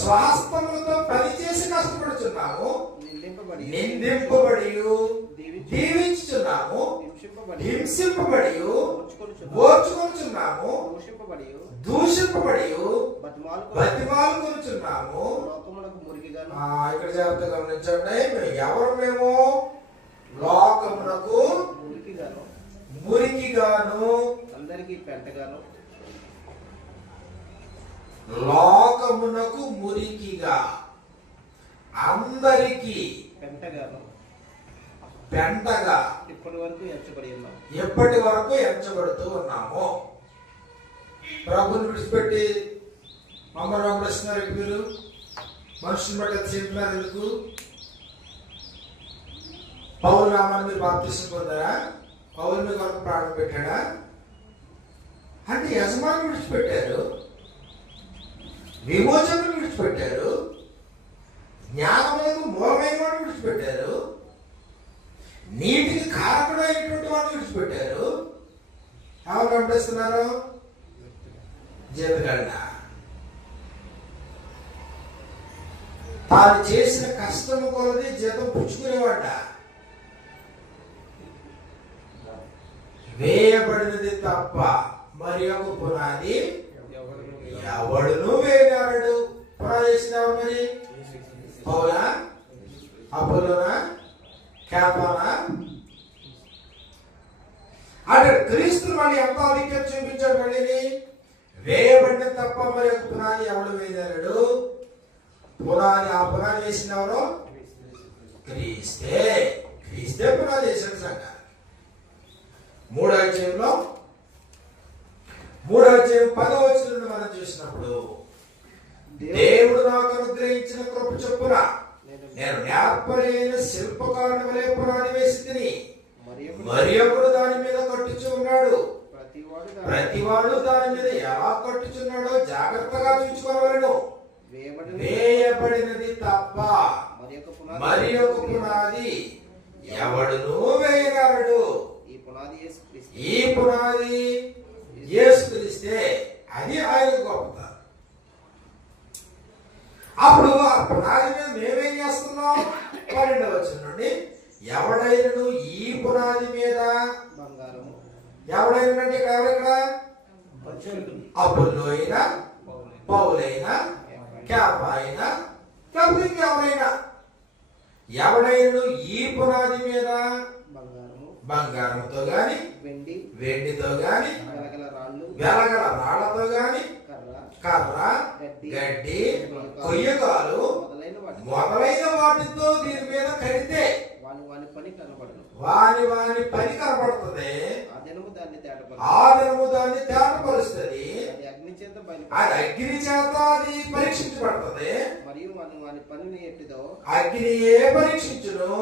స్వహస్తములతో పనిచేసి కష్టపడుచున్నాము, నిందింపబడి దీవించుచున్నాము, హింసింపబడి ఓర్చుకొనుచున్నాము, దూషింపబడి బతిమాలుకొనుచున్నాము. ఇక్కడ జాగ్రత్తగా గమనించండి. మేము లోకమునకు మురికిగాను, అందరికీ పెంటగాను, లోకమునకు మురికిగా, అందరికీ పెంటగా ఎప్పటి వరకు ఎంచబడుతూ ఉన్నాము. ప్రభుని విడిచిపెట్టి మమ్మల్ని వెంబడిస్తున్నారు. మీరు మనుషుని బట్టి చెప్తున్నారు. ఎందుకు? పౌలు నామాన్ని మీరు బాప్తిసం పొందారా? పౌలు మీ కొరకు ప్రాణం పెట్టాడా? అంటే యజమాని విడిచిపెట్టారు, విమోచనను విడిచిపెట్టారు, జ్ఞానములకు మూలమైన వాడిని విడిచిపెట్టారు, నీటికి కారకుడైనటువంటి వాడిని విడిచిపెట్టారు. ఎవరు వెంబడిస్తున్నారు? జీతగండ. తాను చేసిన కష్టము కొలది జీతం పుచ్చుకునేవాడ. వేయబడినది తప్ప మరి ఒక పునాది ఎవడును వేయగలడు. పునాది వేసినావు మరి? పౌలా, అపోలోనా, కేఫానా? అంటే క్రీస్తు మళ్ళీ ఎంత ఆధిక్యం చూపించాడు. మళ్ళీ వేయబడిన తప్ప మరి ఒక పునాది ఎవడు వేయగలడు? పునాది, ఆ పునాది వేసిన ఎవరు? క్రీస్తే. క్రీస్తే పునాది వేసాడు సంఘానికి. 3వ అధ్యాయంలో 3వ అధ్యాయం 10వ వచనం మనం చూసినప్పుడు, దేవుడు నాకు అనుగ్రహించిన కృప చొప్పున నేను నేర్పలేని శిల్పకారుని వలె పునాది వేసి తిని మరి ఒకడు దాని మీద కట్టుచు ఉన్నాడు. ప్రతివాడు దాని మీద ఎలా కట్టుచున్నాడో జాగ్రత్తగా చూసుకోవాలను. వేయబడినది తప్ప మరి ఒక పునాది ఎవడును వేయగలడు. ఈ పునాది యేసుక్రీస్తే. అది ఆయన గొప్పత. అప్పుడు ఆ పునాది మీద మేమేం చేస్తున్నాం? 12వ వచనం నుండి, ఎవడైనను ఈ పునాది మీద, ఎవడైనా ఇక్కడ అపోల్లో అయినా, పౌలైనా, కేఫా అయినా, లేకపోతే ఇంకెవరైనా, ఎవడైనా ఈ పునాది మీద బంగారంతో గాని, వెండితో గాని, వెలగల రాళ్లతో గాని, కర్ర, గడ్డి, కొయ్యగాలు మొదలైన వాటితో దీని మీద కడితే వాని పని కనబడుతుంది. ఆ దినము దాన్ని తేటపరుస్తుంది. అది అగ్ని చేత అది పరీక్షించబడుతుంది. అగ్ని ఏ పరీక్షించును?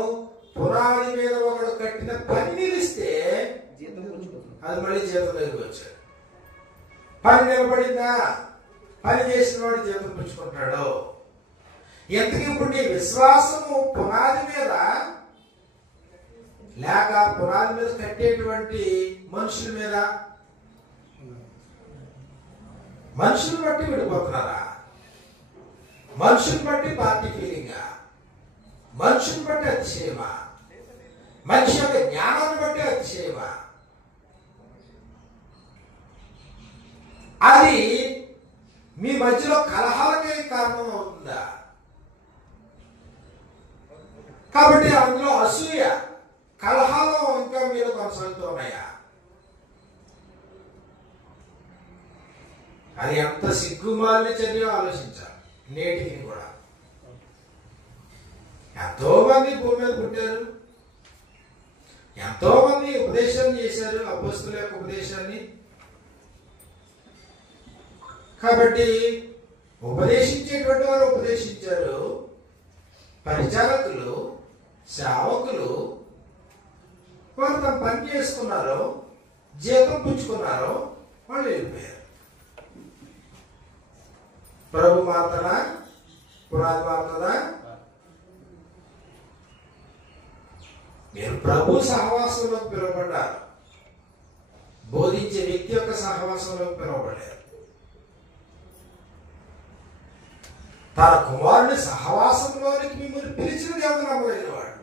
పునాది మీద ఒకడు కట్టిన పని నిలిస్తే అది మళ్ళీ జీతంలోకి వచ్చాడు. పని నిలబడిందా? పని చేసిన వాడు జీతం పుచ్చుకుంటాడు. ఎందుకు? ఇప్పుడు నీ విశ్వాసము పునాది మీద లేక పునాది మీద కట్టేటువంటి మనుషుల మీద? మనుషులు బట్టి విడిపోతున్నారా? మనుషులు బట్టి పార్టీ ఫీలింగా? మనుషుని బట్టి అతిశయమా? మనిషి యొక్క జ్ఞానాన్ని బట్టి అతిశయమా? అది మీ మధ్యలో కలహాలకే కారణం అవుతుందా? కాబట్టి అందులో అసూయ, కలహాలు ఇంకా మీరు కొనసాగుతూ ఉన్నాయా? అది ఎంత సిగ్గుమాలిన చర్య ఆలోచించాలి. నేటికి కూడా ఎంతో మంది భూమి మీద పుట్టారు, ఎంతో మంది ఉపదేశాలు చేశారు, అపోస్తుల యొక్క ఉపదేశాన్ని. కాబట్టి ఉపదేశించేటువంటి వారు ఉపదేశించారు, పరిచారకులు, సేవకులు వారు తమ పని చేసుకున్నారు, జీతం పుచ్చుకున్నారు, వాళ్ళు వెళ్ళిపోయారు. ప్రభు మారుతాడా? పునాది మారుతుందా? మీరు ప్రభు సహవాసంలోకి పిలువబడ్డారు, బోధించే వ్యక్తి యొక్క సహవాసంలోకి పిలువబడ్డారు. తన కుమారుని సహవాసంలోనికి మిమ్మల్ని పిలిచిన దేవుడు నమ్మదగిన వాడు.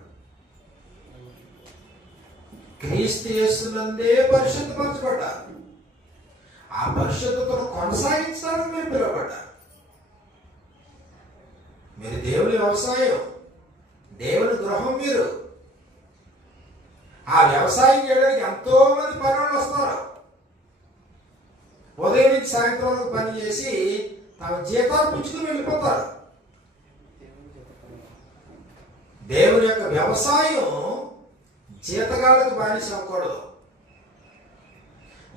క్రీస్తు యేసునందే పరిశుద్ధపరచబడ్డారు. ఆ పరిశుద్ధతను కొనసాగించడానికి మీరు పిలువబడ్డారు. మీరు దేవుని వ్యవసాయం, దేవుని గృహం. మీరు ఆ వ్యవసాయం చేయడానికి ఎంతో మంది పనులు వస్తారు. ఉదయం నుంచి సాయంత్రం వరకు పని చేసి తమ జీతాలు పుచ్చుకుని వెళ్ళిపోతారు. దేవుని యొక్క వ్యవసాయం జీతగాళ్ళకు బానిస అవ్వకూడదు.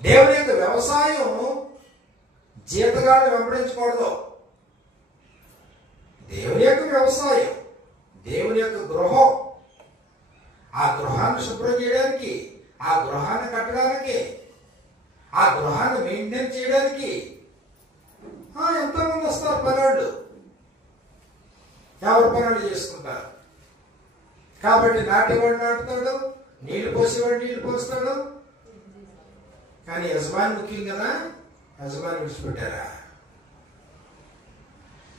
దేవుని యొక్క వ్యవసాయం జీతగాళ్ళు వెంబడించకూడదు. దేవుని యొక్క వ్యవసాయం, దేవుని యొక్క గృహం, ఆ గృహాన్ని శుభ్రం చేయడానికి, ఆ గృహాన్ని కట్టడానికి, ఆ గృహాన్ని మెయింటైన్ చేయడానికి ఎంతమంది వస్తారు పనులు. ఎవరి పనులు చేసుకుంటారు. కాబట్టి నాటేవాడు నాటుతాడు, నీళ్లు పోసేవాడు నీళ్లు పోస్తాడు. కానీ యజమాని ముఖ్యం కదా. యజమాని విడిచిపెట్టారా?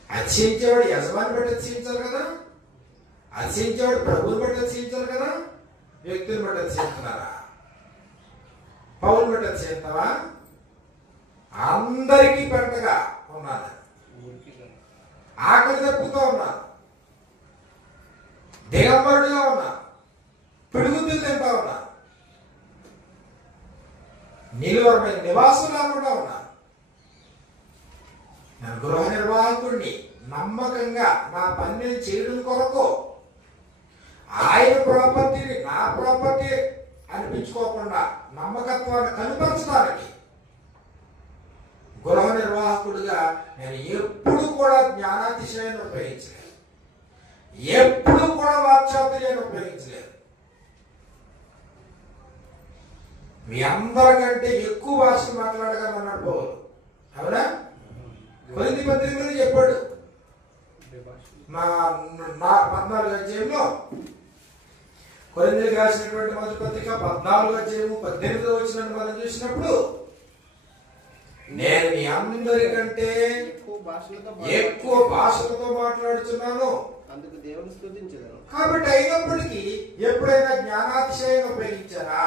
అతిశయించేవాడు యజమాని బట్టి అతిశయించాలి కదా. అతిశయించేవాడు ప్రభువుని బట్టి అతిశయించాలి కదా. వ్యక్తుని బట్టి అతిశయిస్తున్నారా? పౌరుని బట్టి అతిశయిస్తున్నావా? అందరికీ పెంటగా ఉన్నాను, ఆకలి తప్పుతూ ఉన్నాను, దిగంబరుడుగా ఉన్నాను, పిడుగుద్దులు తింటా ఉన్నాను, నిలువరమైన నివాసం లేకుండా ఉన్నాను. నేను గృహ నిర్వాహకుడిని, నమ్మకంగా నా పని చేయడం కొరకు ఆయన ప్రాపర్టీని నా ప్రాపర్టీ అనిపించుకోకుండా నమ్మకత్వాన్ని కనపరచడానికి గృహ నిర్వాహకుడిగా నేను ఎప్పుడు కూడా జ్ఞానాతిశయాన్ని ఉపయోగించలేదు, ఎప్పుడు కూడా వాక్చాతుర్యాన్ని ఉపయోగించలేదు. మీ అందరికంటే ఎక్కువ భాషలు మాట్లాడగలన్నాడు పౌలు. అవునా? కొరింథీ పత్రికలో చెప్పాడు. నా 14వ అధ్యాయంలో, కొరింథీయులకు రాసినటువంటి మొదటి పత్రిక 14వ అధ్యాయము 18వ వచనాన్ని మనం చూసినప్పుడు, నేను మీ అందరికంటే ఎక్కువ భాషలతో మాట్లాడుతున్నాను, అందుకు దేవుని స్తుతించెదను. కాబట్టి అయినప్పటికీ ఎప్పుడైనా జ్ఞానాతిశయాన్ని ఉపయోగించానా?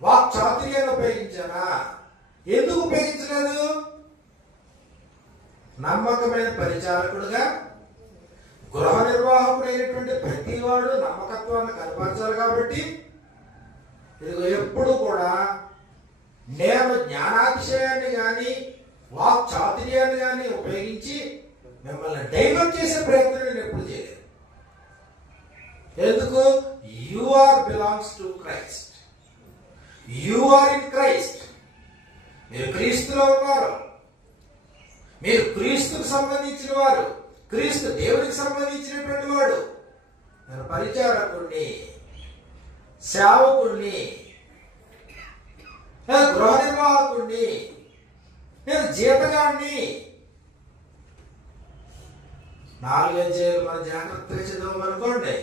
వాక్చాతుర్యాన్ని ఉపయోగించానా? ఎందుకు ఉపయోగించలేదు? నమ్మకమైన పరిచారకుడుగా, గృహ నిర్వాహకుడైనటువంటి ప్రతివాడు నమ్మకత్వాన్ని కనపరచాలి. కాబట్టి ఇదిగో ఎప్పుడు కూడా నేను జ్ఞానాతిశయాన్ని కానీ వాక్చాతుర్యాన్ని కానీ ఉపయోగించి మిమ్మల్ని డైవర్ట్ చేసే ప్రయత్నం నేను ఎప్పుడు చేయలేదు. ఎందుకు? You are belongs to Christ, you are in Christ. మీరు క్రీస్తులో ఉన్నారు, మీరు క్రీస్తుకు సంబంధించిన వారు, క్రీస్తు దేవునికి సంబంధించినటువంటి వాడు. నేను పరిచారకుడిని, సేవకుడిని, నేను గృహ నిర్వాహకుడిని, నేను జీతగాడిని. 4 అధ్యాయాలు మనం జాగ్రత్తగా చదవమనుకోండి,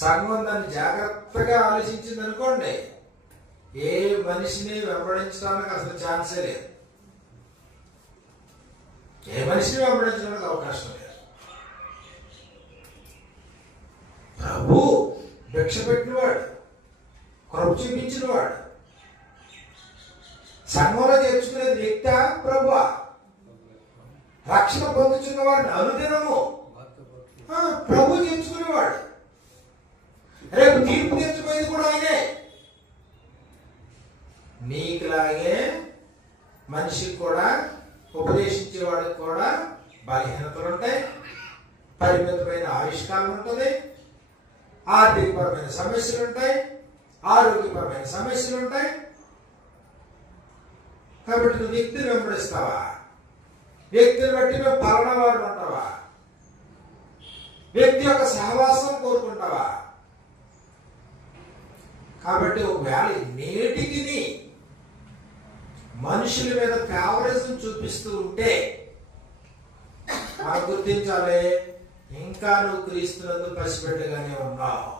సంఘం దాన్ని జాగ్రత్తగా ఆలోచించింది అనుకోండి, ఏ మనిషిని వెంబడించడానికి అసలు ఛాన్సే లేదు. ఏ మనిషిని వెంబడించడానికి అవకాశం లేదు. ప్రభు భిక్ష పెట్టినవాడు, కృప చూపించినవాడు, సంఘంలో చేర్చుకునేది వ్యక్తి ప్రభువా? రక్షణ పొందుతున్న వాడిని అనుదినము ప్రభు చేర్చుకునేవాడు. రేపు తీర్పు తెచ్చిపోయేది కూడా ఆయనే. నీకులాగే మనిషికి కూడా, ఉపదేశించేవాడికి కూడా బలహీనతలు ఉంటాయి, పరిమితమైన ఆవిష్కారం ఉంటుంది, ఆర్థికపరమైన సమస్యలు ఉంటాయి, ఆరోగ్యపరమైన సమస్యలు ఉంటాయి. కాబట్టి నువ్వు వ్యక్తిని వెంబడిస్తావా? వ్యక్తిని బట్టి నువ్వు పలానా వాడు ఉంటావా? వ్యక్తి యొక్క సహవాసం కోరుకుంటావా? కాబట్టి ఒకవేళ నేటికి మనుషుల మీద ఫేవరిజం చూపిస్తూ ఉంటే మనం గుర్తించాలి, ఇంకా నువ్వు క్రీస్తునందు పసిబిడ్డగానే ఉన్నావు.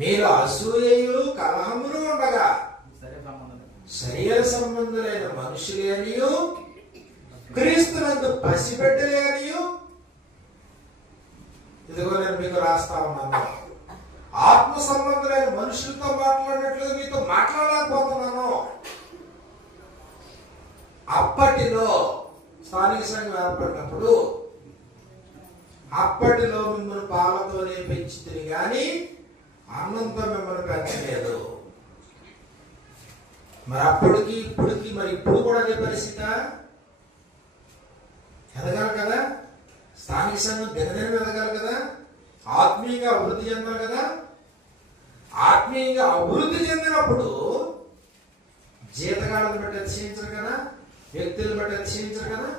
మీరు అసూయయు కలహములు ఉండగా శరీర సంబంధులైన మనుషులే అనియు క్రీస్తునందు పసిబిడ్డలే అనియు ఇదిగో నేను మీకు రాస్తా ఉన్నాను. ఆత్మ సంబంధులైన మనుషులతో మాట్లాడినట్లుగా మీతో మాట్లాడలేకపోతున్నాను. అప్పటిలో స్థానిక సంఘం ఏర్పడినప్పుడు అప్పటిలో మిమ్మల్ని పాలతోనే పెంచుతుంది కానీ అన్నంతో మిమ్మల్ని పెంచలేదు. మరి అప్పటికి ఇప్పటికి మరి ఇప్పుడు కూడా అదే పరిస్థితి. ఎదగాలి కదా, స్థానిక సంఘం దినదినం ఎదగాలి కదా, ఆత్మీయంగా అభివృద్ధి చెందాలి కదా. ఆత్మీయంగా అభివృద్ధి చెందినప్పుడు జీతగాళ్ళని బట్టి అతిశయించరు కదా, వ్యక్తులను బట్టి అతిశయించరు కదా.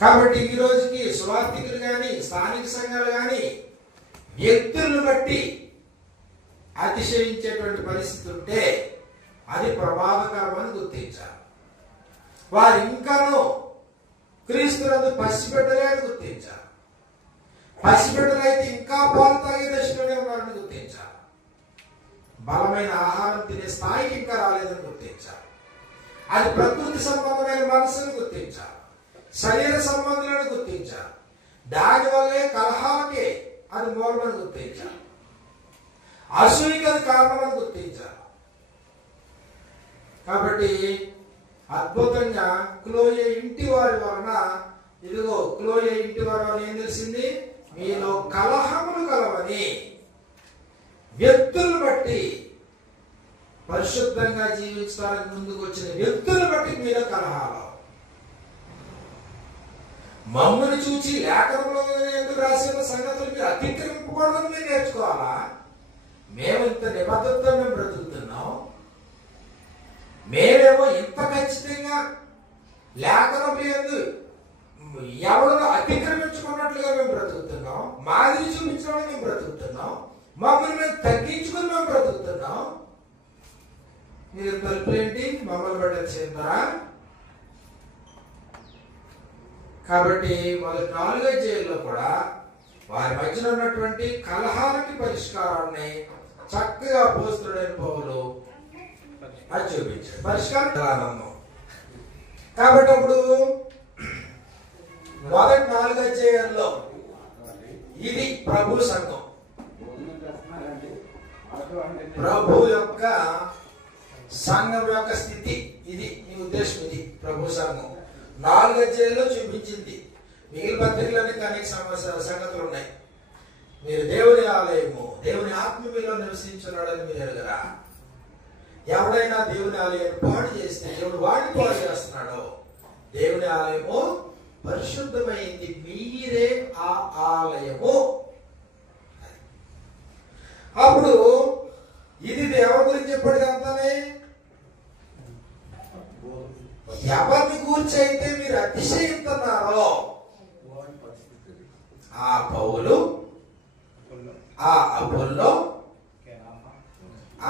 కాబట్టి ఈ రోజుకి సువార్థికులు కానీ స్థానిక సంఘాలు కానీ వ్యక్తులను బట్టి అతిశయించేటువంటి పరిస్థితి ఉంటే అది ప్రమాదకరమని గుర్తించాలి. వారు ఇంకాను క్రీస్తునందు పసిబిడ్డలే అని గుర్తించాలి. పసిబిడ్డలైతే ఇంకా పాలు తాగే దశలోనే ఉన్నారని గుర్తించాలి. బలమైన ఆహారం తినే స్థాయికి ఇంకా రాలేదని గుర్తించాలి. అది ప్రకృతి సంబంధమైన మనసును గుర్తించాలి, శరీర సంబంధులను గుర్తించాలి. దానివల్లే కలహాలకే అది మూలమని గుర్తించాలి, అసూయకి అది కారణమని గుర్తించాలి. కాబట్టి అద్భుతంగా క్లోయే ఇంటి వారి వలన ఇదిగో క్లోయే ఇంటి వారి వలన ఏం తెలిసింది? మీలో కలహములు కలవని. వ్యక్తులను బట్టి, పరిశుద్ధంగా జీవించడానికి ముందుకు వచ్చిన వ్యక్తులను బట్టి మీలో కలహాలు. మమ్మల్ని చూచి లేఖనంలో ఎందుకు రాసిన సంగతులు మీరు అతిక్రమింపకూడదని మీరు నేర్చుకోవాలా? మేము ఇంత నిబద్ధతతో మేము బ్రతుకుతున్నాం, మేమేమో ఇంత ఖచ్చితంగా లేఖనం లేదు ఎవరినో అతిక్రమించుకున్నట్లుగా మేము బ్రతుకుతున్నాం, మాదిరి చూపించడం మేము బ్రతుకుతున్నాం, మమ్మల్ని మేము తగ్గించుకుని మేము బ్రతుకుతున్నాం. మీరు తలుపులేంటి? మమ్మల్ని బట్టి చెందారా? కాబట్టి మొదటి 4 అధ్యాయాల్లో కూడా వారి మధ్యన ఉన్నటువంటి కలహాలకి పరిష్కారాన్ని చక్కగా అపోస్తలుడైన పౌలు అది చూపించాడు. పరిష్కారం. కాబట్టి అప్పుడు మొదటి 4 అధ్యాయాల్లో ఇది ప్రభు సంఘం, ప్రభు యొక్క సంఘం యొక్క స్థితి. ఇది ఈ ఉద్దేశం. ఇది ప్రభు సంఘం 4 అధ్యాయాల్లో చూపించింది. మిగిలిన పత్రికలన్నీ అనేక సంగతులు ఉన్నాయి. మీరు దేవుని ఆలయము, దేవుని ఆత్మ మీలో నివసించున్నాడని మీరు ఎరుగరా? ఎవడైనా దేవుని ఆలయాన్ని పాడు చేస్తే దేవుడు వాడిని పాడు చేస్తున్నాడో? దేవుని ఆలయము పరిశుద్ధమైంది, మీరే ఆ ఆలయము. అప్పుడు ఇది ఎవరి గురించి చెప్పాడు అంతానే? ఎవరిని కూర్చి అయితే మీరు అతిశయిస్తున్నారో ఆ పౌలు, ఆ అపోల్లో,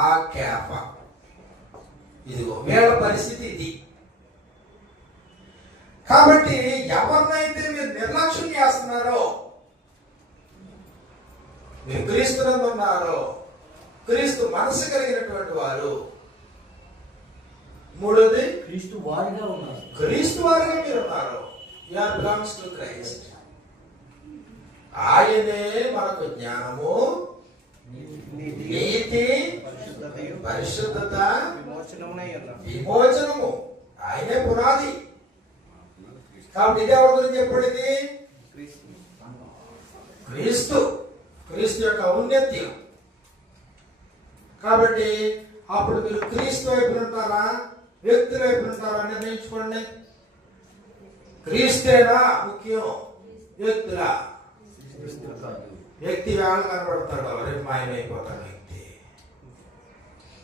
ఆ కేఫా, ఇదిగో వీళ్ళ పరిస్థితి ఇది. కాబట్టి ఎవరినైతే మీరు నిర్లక్ష్యం చేస్తున్నారో, మీరు క్రీస్తునందు ఉన్నారో, క్రీస్తు మనసు కలిగినటువంటి వారు. మూడోది క్రీస్తు వారిగా ఉన్నారు. క్రీస్తు వారిగా మీరు ఉన్నారు. You are belongs to Christ. ఆయనే మనకు జ్ఞానము, నీతి, పరిశుద్ధత, విమోచనము. ఆయన కాబట్టి ఇది ఎవరి గురించి చెప్పబడింది? క్రీస్తు, క్రీస్తు యొక్క ఔన్నత్యం. కాబట్టి అప్పుడు మీరు క్రీస్తు వైపు ఉంటారా, వ్యక్తి వైపు ఉంటారా నిర్ణయించుకోండి. క్రీస్తేనా ముఖ్యం, వ్యక్తులా? వ్యక్తి వేళ కనబడతాడు, రేపు మాయమైపోతాడు. వ్యక్తి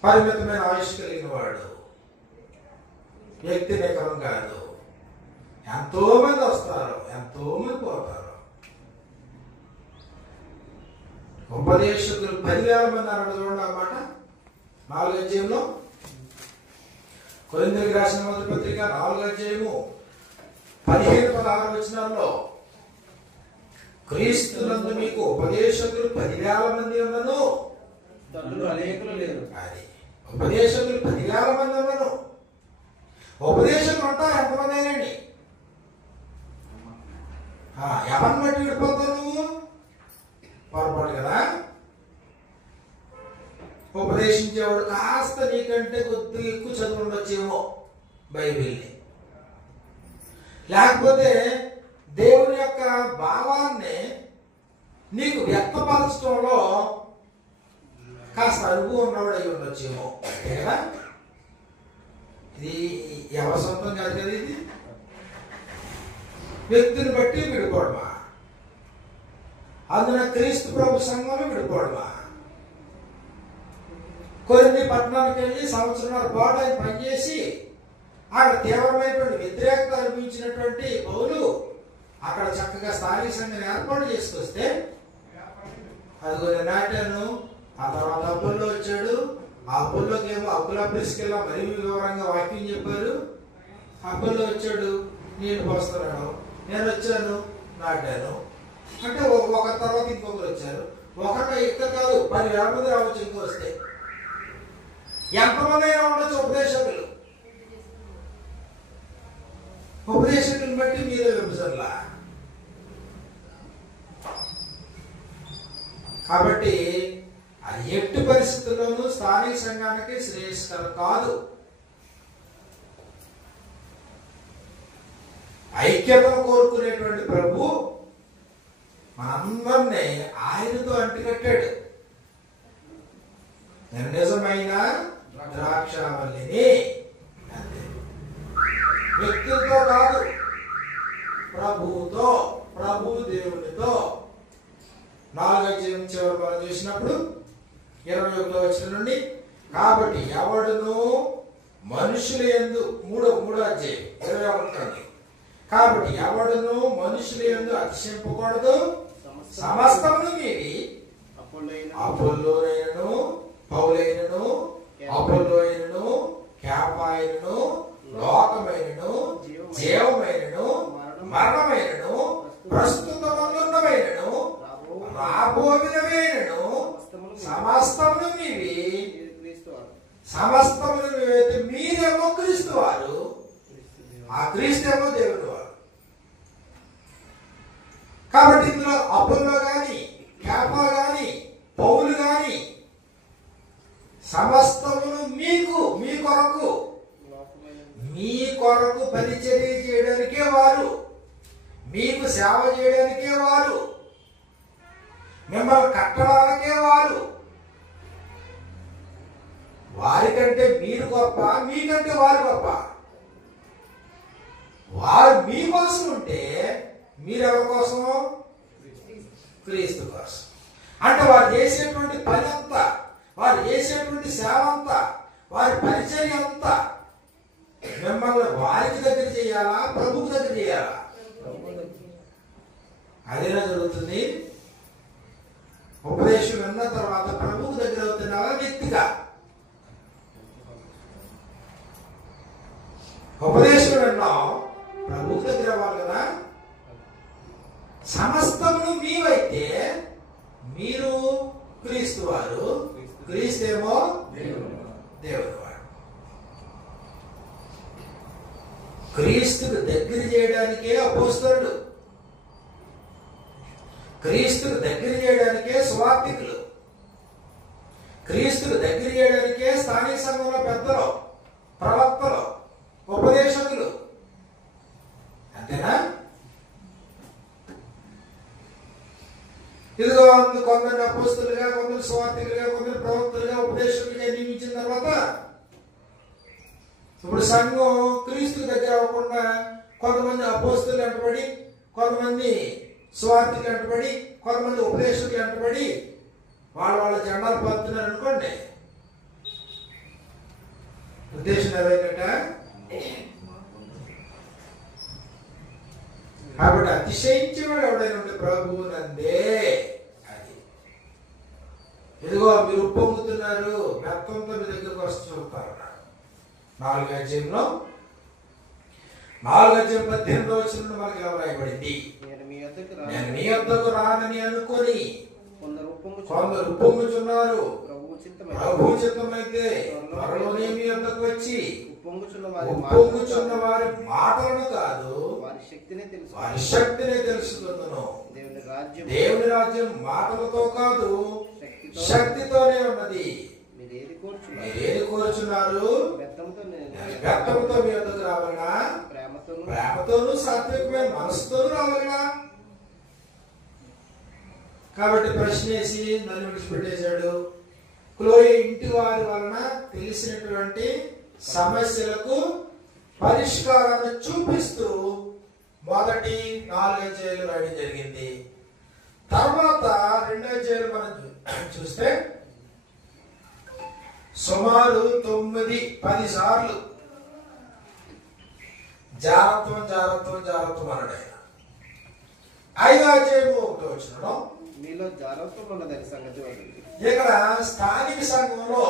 పరిమితమైన ఆయుష్ కలిగిన వాడు, వ్యక్తి నికరం కాదు. ఎంతో మంది వస్తారు, ఎంతో మంది పోతారు. ఉపదేశకులు 10,000 మంది అన్నాడు చూడండి అన్నమాట. 4వ అధ్యాయంలో కొరింథీయులకు రాసిన మొదటి పత్రిక 4వ అధ్యాయము 15-16 వచనాల్లో క్రీస్తునందు మీకు ఉపదేశకులు 10,000 మంది ఉన్నను, అనేకులు లేరు. అది ఉపదేశకులు 10,000 మంది ఉన్నను. ఉపదేశకులు ఉంటారు ఎంతమంది అయినండి. ఎవరిని బట్టి విడిపోతావు నువ్వు? పొరపాటు కదా. ఉపదేశించేవాడు కాస్త నీకంటే కొద్దిగా ఎక్కువ చదువు ఉండొచ్చేమో బైబిల్ని, లేకపోతే దేవుని యొక్క భావాన్ని నీకు వ్యక్తపరచడంలో కాస్త అనుభవం ఉన్నవాడు అయి ఉండొచ్చేమో కదా. ఇది ఎవరి సొంతం కాదు కదా. ఇది వ్యక్తిని బట్టి విడిపోవడమా, అందున క్రీస్తు ప్రభు సంఘంలో విడిపోవడమా. కొరింథీ పట్టణానికి వెళ్ళి సంవత్సరాల పాటు ఆయన పనిచేసి అక్కడ తీవ్రమైనటువంటి వ్యతిరేకత అనిపించినటువంటి పౌలు అక్కడ చక్కగా స్థానిక సంఘాన్ని ఏర్పాటు చేసుకొస్తే అదిగో నాటాను. ఆ తర్వాత అప్పుల్లో వచ్చాడు. ఆ అప్పుల్లోకి ఏమో అప్పుల ప్రిస్కెల్లా మరీ వివరంగా వాక్యం చెప్పారు. అప్పుల్లో వచ్చాడు, నీళ్లు పోస్తున్నాడు. నేను వచ్చాను, నాటాను అంటే ఒక తర్వాత ఇంకొకరు వచ్చారు. ఒకట ఇక్కడ కాదు, 10,000 మంది రావచ్చు. ఇంకో వస్తే ఎంతమంది అయినా ఉండొచ్చు. ఉపదేశకులు, ఉపదేశకులను బట్టి మీరే విభజనలా. కాబట్టి అది ఎట్టి పరిస్థితుల్లోనూ స్థానిక సంఘానికి శ్రేయస్కరం కాదు. ఐక్యతను కోరుకునేటువంటి ప్రభు మనందరినీ ఆయనతో అంటికట్టాడు. నిజమైన ద్రాక్షావల్లిని వ్యక్తులతో కాదు, ప్రభువుతో, ప్రభు దేవునితో. 4వ అధ్యాయం చివరి మనం చూసినప్పుడు 21వ వచనం నుండి కాబట్టి ఎవడును మనుషుల యందు 3వ అధ్యాయం 21 కాబట్టి ఎవడును మనుషుల యందు అతిశయింపకూడదు. సమస్తమును మీరి అపోల్లోనైనను పౌలైనను అపోల్లోనైనను కేఫాయనను లోకమైనను జీవమైనను మరణమైనను ప్రస్తుతమున్నమైనను రాబోవినమైనను సమస్తమును మీవి. సమస్తమును మీవైతే మీరేమో క్రీస్తు వారు, ఆ క్రీస్తేమో దేవుడు వారు. కాబట్టి ఇందులో అపోల్లో గాని కేఫా గాని పౌలు గాని సమస్తమును మీకు, మీ కొరకు, మీ కొరకు పరిచర్య చేయడానికే వారు, మీకు సేవ చేయడానికే వారు, మిమ్మల్ని కట్టడానికే వారు. వారికంటే మీరు గొప్ప, మీకంటే వారు గొప్ప. వారు మీకోసం ఉంటే మీరెవరి కోసం? క్రీస్తు కోసం. అంటే వారు చేసేటువంటి పని అంతా, వారు చేసేటువంటి సేవ అంతా, వారి పరిచర్య అంతా మిమ్మల్ని వారికి దగ్గర చేయాలా, ప్రభువుకి దగ్గర చేయాలా? అదేనా జరుగుతుంది. ఉపదేశం విన్న తర్వాత ప్రభువుకి దగ్గర అవుతున్నావా, వ్యక్తిగా? ఉపదేశం విన్నాం, ప్రభువుకి దగ్గర అవ్వాలి కదా. సమస్తమును మీవైతే మీరు క్రీస్తు వారు, క్రీస్తేమో దేవుడు వారు. క్రీస్తుకు దగ్గర చేయడానికే అపోస్తలుడు, క్రీస్తుకు దగ్గర చేయడానికే సువార్తికులు, క్రీస్తుకు దగ్గర చేయడానికే స్థానిక సంఘంలో పెద్దలు, ప్రవక్తలు, ఉపదేశకులు. అంతేనా? కొంతమంది అపోస్తలుగా, కొందరు సువార్తికులుగా, కొందరు ప్రవక్తలుగా, ఉపదేశకులుగా నియమించిన తర్వాత ఇప్పుడు సంఘం క్రీస్తు దగ్గర అవ్వకుండా కొంతమంది అపోస్తలు అంటబడి, కొంతమంది సువార్తికులు అంటబడి, కొంతమంది ఉపదేశకులు అంటబడి వాళ్ళ జెండాలు పడుతున్నారు అనుకోండి, ఉద్దేశం నెరవేరట. కాబట్టి అతిశయించేవాడు ఎవడైనా ఉంటే ప్రభువు నందే. అది ఇదిగో మీరు ఉప్పొంగుతున్నారు, మెత్తంతో మీ దగ్గరకు వస్తూ చూస్తారు. 4వ అధ్యాయంలో 4వ అధ్యాయం 18వ వచనంలో మనకి ఇలా రాయబడింది, నేను మీ వద్దకు రానని అనుకొని కొందరు ఉప్పొంగుచున్నారు, ప్రభు చిత్తమైతే త్వరలోనే మీ వద్దకు వచ్చి ఉప్పొంగుచున్న వారి మాటలను కాదు వారి శక్తినే తెలుసుకుందును. దేవుని రాజ్యం మాటలతో కాదు శక్తితోనే ఉన్నది. మీరేది కోరుచున్నారు? వ్యక్తంతో మీ వద్దకు రావాలనా? ప్రేమతోనూ సాత్వికమైన మనసుతోనూ రావాలనా? కాబట్టి ప్రశ్న వేసి నన్ను విడిచిపెట్టేశాడు. క్లోయి ఇంటి వారి వలన తెలిసినటువంటి సమస్యలకు పరిష్కారాన్ని చూపిస్తూ మొదటి 4 అధ్యాయాలు రాయడం జరిగింది. తర్వాత 2వ అధ్యాయాలు మనం చూస్తే సుమారు 9-10 సార్లు జాగ్రత్తం జాగ్రత్తం జాగ్రత్తం అన్నాడు. 5వ అధ్యాయం 1వ వచనంలో మీలో జాగ్రత్తం ఉన్నదని సంగతి ఇక్కడ స్థానిక సంఘంలో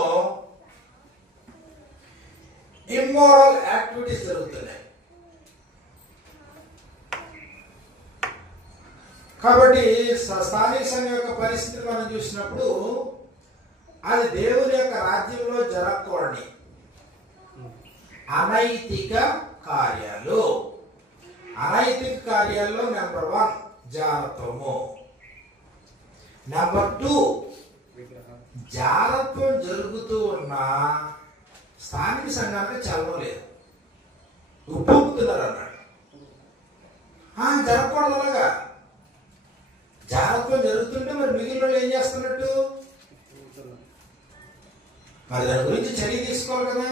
ఇమ్మోరల్ యాక్టివిటీస్ జరుగుతున్నాయి. కాబట్టి స్థానిక సంఘం యొక్క పరిస్థితి మనం చూసినప్పుడు అది దేవుని యొక్క రాజ్యంలో జరగకూడని అనైతిక కార్యాలు. అనైతిక కార్యాల్లో నెంబర్ 1 జారత్వము. నెంబర్ 2 జారత్వం జరుగుతూ ఉన్న స్థానిక సంఘానికి చలనం లేదు, ఉప్పొంగుతున్నారు అన్నాడు. జరగకూడదు. అలాగా జారత్వం జరుగుతుంటే మరి మిగిలిన ఏం చేస్తున్నట్టు? మరి దాని గురించి చర్య తీసుకోవాలి కదా,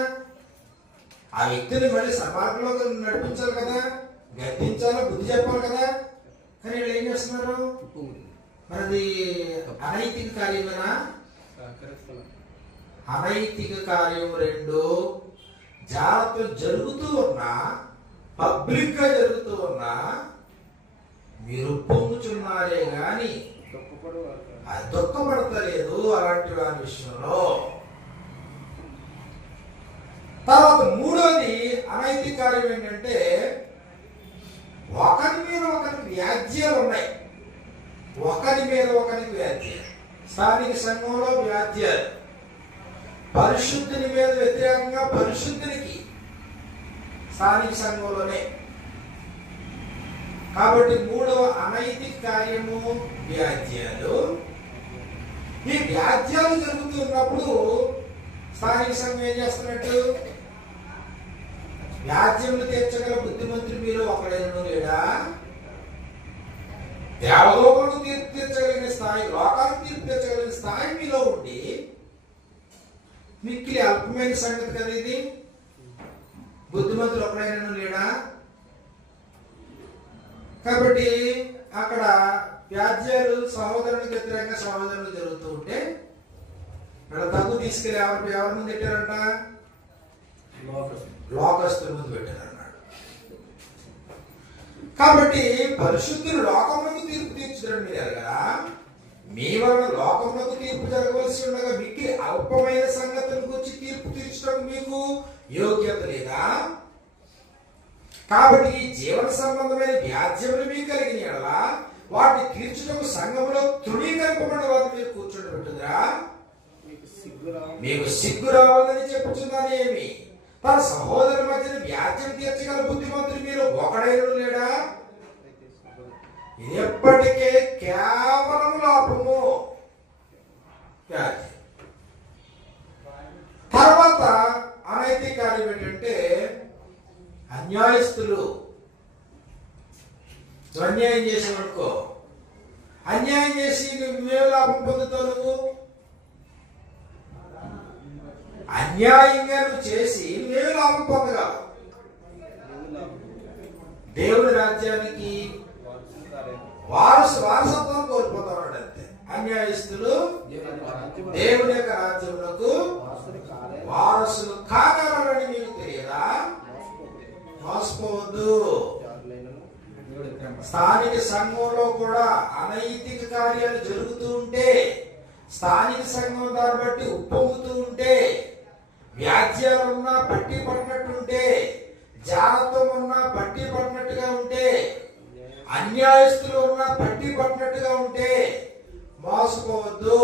ఆ వ్యక్తిని మళ్ళీ సమాజంలో నడిపించాలి కదా, గద్దించాలి, బుద్ధి చెప్పాలి కదా. కానీ వీళ్ళు ఏం చేస్తున్నారు? మరి అది అనైతిక కార్యమేనా? అనైతిక కార్యం 2 జాగ్రత్తలు జరుగుతూ ఉన్నా, పబ్లిక్ గా జరుగుతూ ఉన్నా మీరు పొంగుచున్నారే గాని అది దుఃఖపడతలేదు అలాంటి వారి విషయంలో. తర్వాత 3వది అనైతిక కార్యం ఏంటంటే ఒకరి మీద ఒకరికి వ్యాజ్యాలు ఉన్నాయి. ఒకరి మీద ఒకరికి వ్యాజ్యాలు. స్థానిక సంఘంలో వ్యాజ్యాలు, పరిశుద్ధుని మీద వ్యతిరేకంగా పరిశుద్ధునికి స్థానిక సంఘంలోనే. కాబట్టి 3వ అనైతిక కార్యము వ్యాజ్యాలు. ఈ వ్యాజ్యాలు జరుగుతున్నప్పుడు స్థానిక సంఘం ఏం చేస్తున్నట్టు? వ్యాజ్యములు తీర్చగల బుద్ధిమంతుడు మీరు ఒకడైనా లేడా? దేవలోకలకు తీర్పు తీర్చగలిగిన స్థాయి, లోకాలకు తీర్పు తీర్చగలిగిన స్థాయి మీలో ఉండి మిక్కిలి అల్పమైన సంగతి కదా ఇది. బుద్ధిమంతుడు ఒకడైనా లేడా? కాబట్టి అక్కడ వ్యాజ్యాలు సహోదరునికి వ్యతిరేకంగా సహోదరులు జరుగుతూ ఉంటే ఇక్కడ తగ్గు తీసుకెళ్లి ఎవరి ముందు పెట్టారంట? లోకస్తుల ముందు పెట్టారన్నాడు. కాబట్టి పరిశుద్ధులు లోకములకు తీర్పు తీర్చుతారు మీరు ఎరగరా? మీ వలన లోకములకు తీర్పు జరగవలసి ఉండగా మీకు అల్పమైన సంగతుల గురించి తీర్పు తీర్చడం మీకు యోగ్యత లేదా? కాబట్టి ఈ జీవన సంబంధమైన వ్యాజ్యములు మీకు కలిగిన యెడల వాటిని తీర్చుటకు సంఘములో తృణీకరింపబడిన వారు మీరు కూర్చోబెట్టుదురా? మీకు సిగ్గు రావాలని చెప్పుచున్నాను. ఏమి తన సహోదరు మధ్యన వ్యాజ్యం తీర్చగల బుద్ధిమంతులు మీరు ఒకడైనా లేడా? ఇది ఎప్పటికే కేవలం లోపము. తర్వాత అనైతిక కార్యం ఏంటంటే అన్యాయస్తులు. అన్యాయం చేసేవాడుకో అన్యాయం చేసి నువ్వే లాభం పొందుతావు? నువ్వు అన్యాయంగా నువ్వు చేసి నువ్వే లాభం పొందగలవు? దేవుని రాజ్యానికి వారసత్వం కోల్పోతాడు అంతే. అన్యాయస్తులు దేవుని యొక్క రాజ్యములకు వారసులు కాగలరని మీకు తెలియదా? మోసపోవద్దు. స్థానిక సంఘంలో కూడా అనైతిక కార్యాలు జరుగుతూ ఉంటే, స్థానిక సంఘం దాన్ని బట్టి ఉప్పొంగుతూ ఉంటే, వ్యాజ్యాలు ఉన్నా బట్టి పడినట్టుంటే, జాగ్రత్తం ఉన్నా బట్టి పడినట్టుగా ఉంటే, అన్యాయస్తులు ఉన్నా బట్టి పడినట్టుగా ఉంటే మోసపోవద్దు.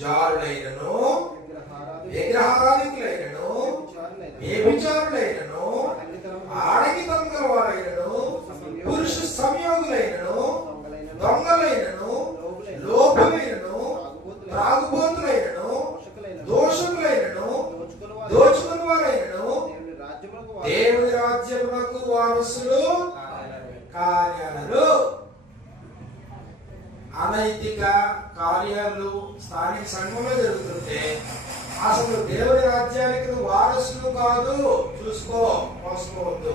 జారులైనను, విగ్రహారాధికులైనను, వ్యభిచారులైనను, ఆడగితనం గల వారైనను, పురుష సంయోగులైనను, దొంగలైనను, లోపులైనను, త్రాగుబోతులైనను, దోషకులైనను, దోచుకుని వారైనను దేవుని రాజ్యమునకు వారసులు కార్యాలు. అనైతిక కార్యాలు స్థానిక సంఘంలో జరుగుతుంటే అసలు దేవుని రాజ్యానికి నువ్వు వారసులు కాదు. చూసుకో, మోసపోవద్దు.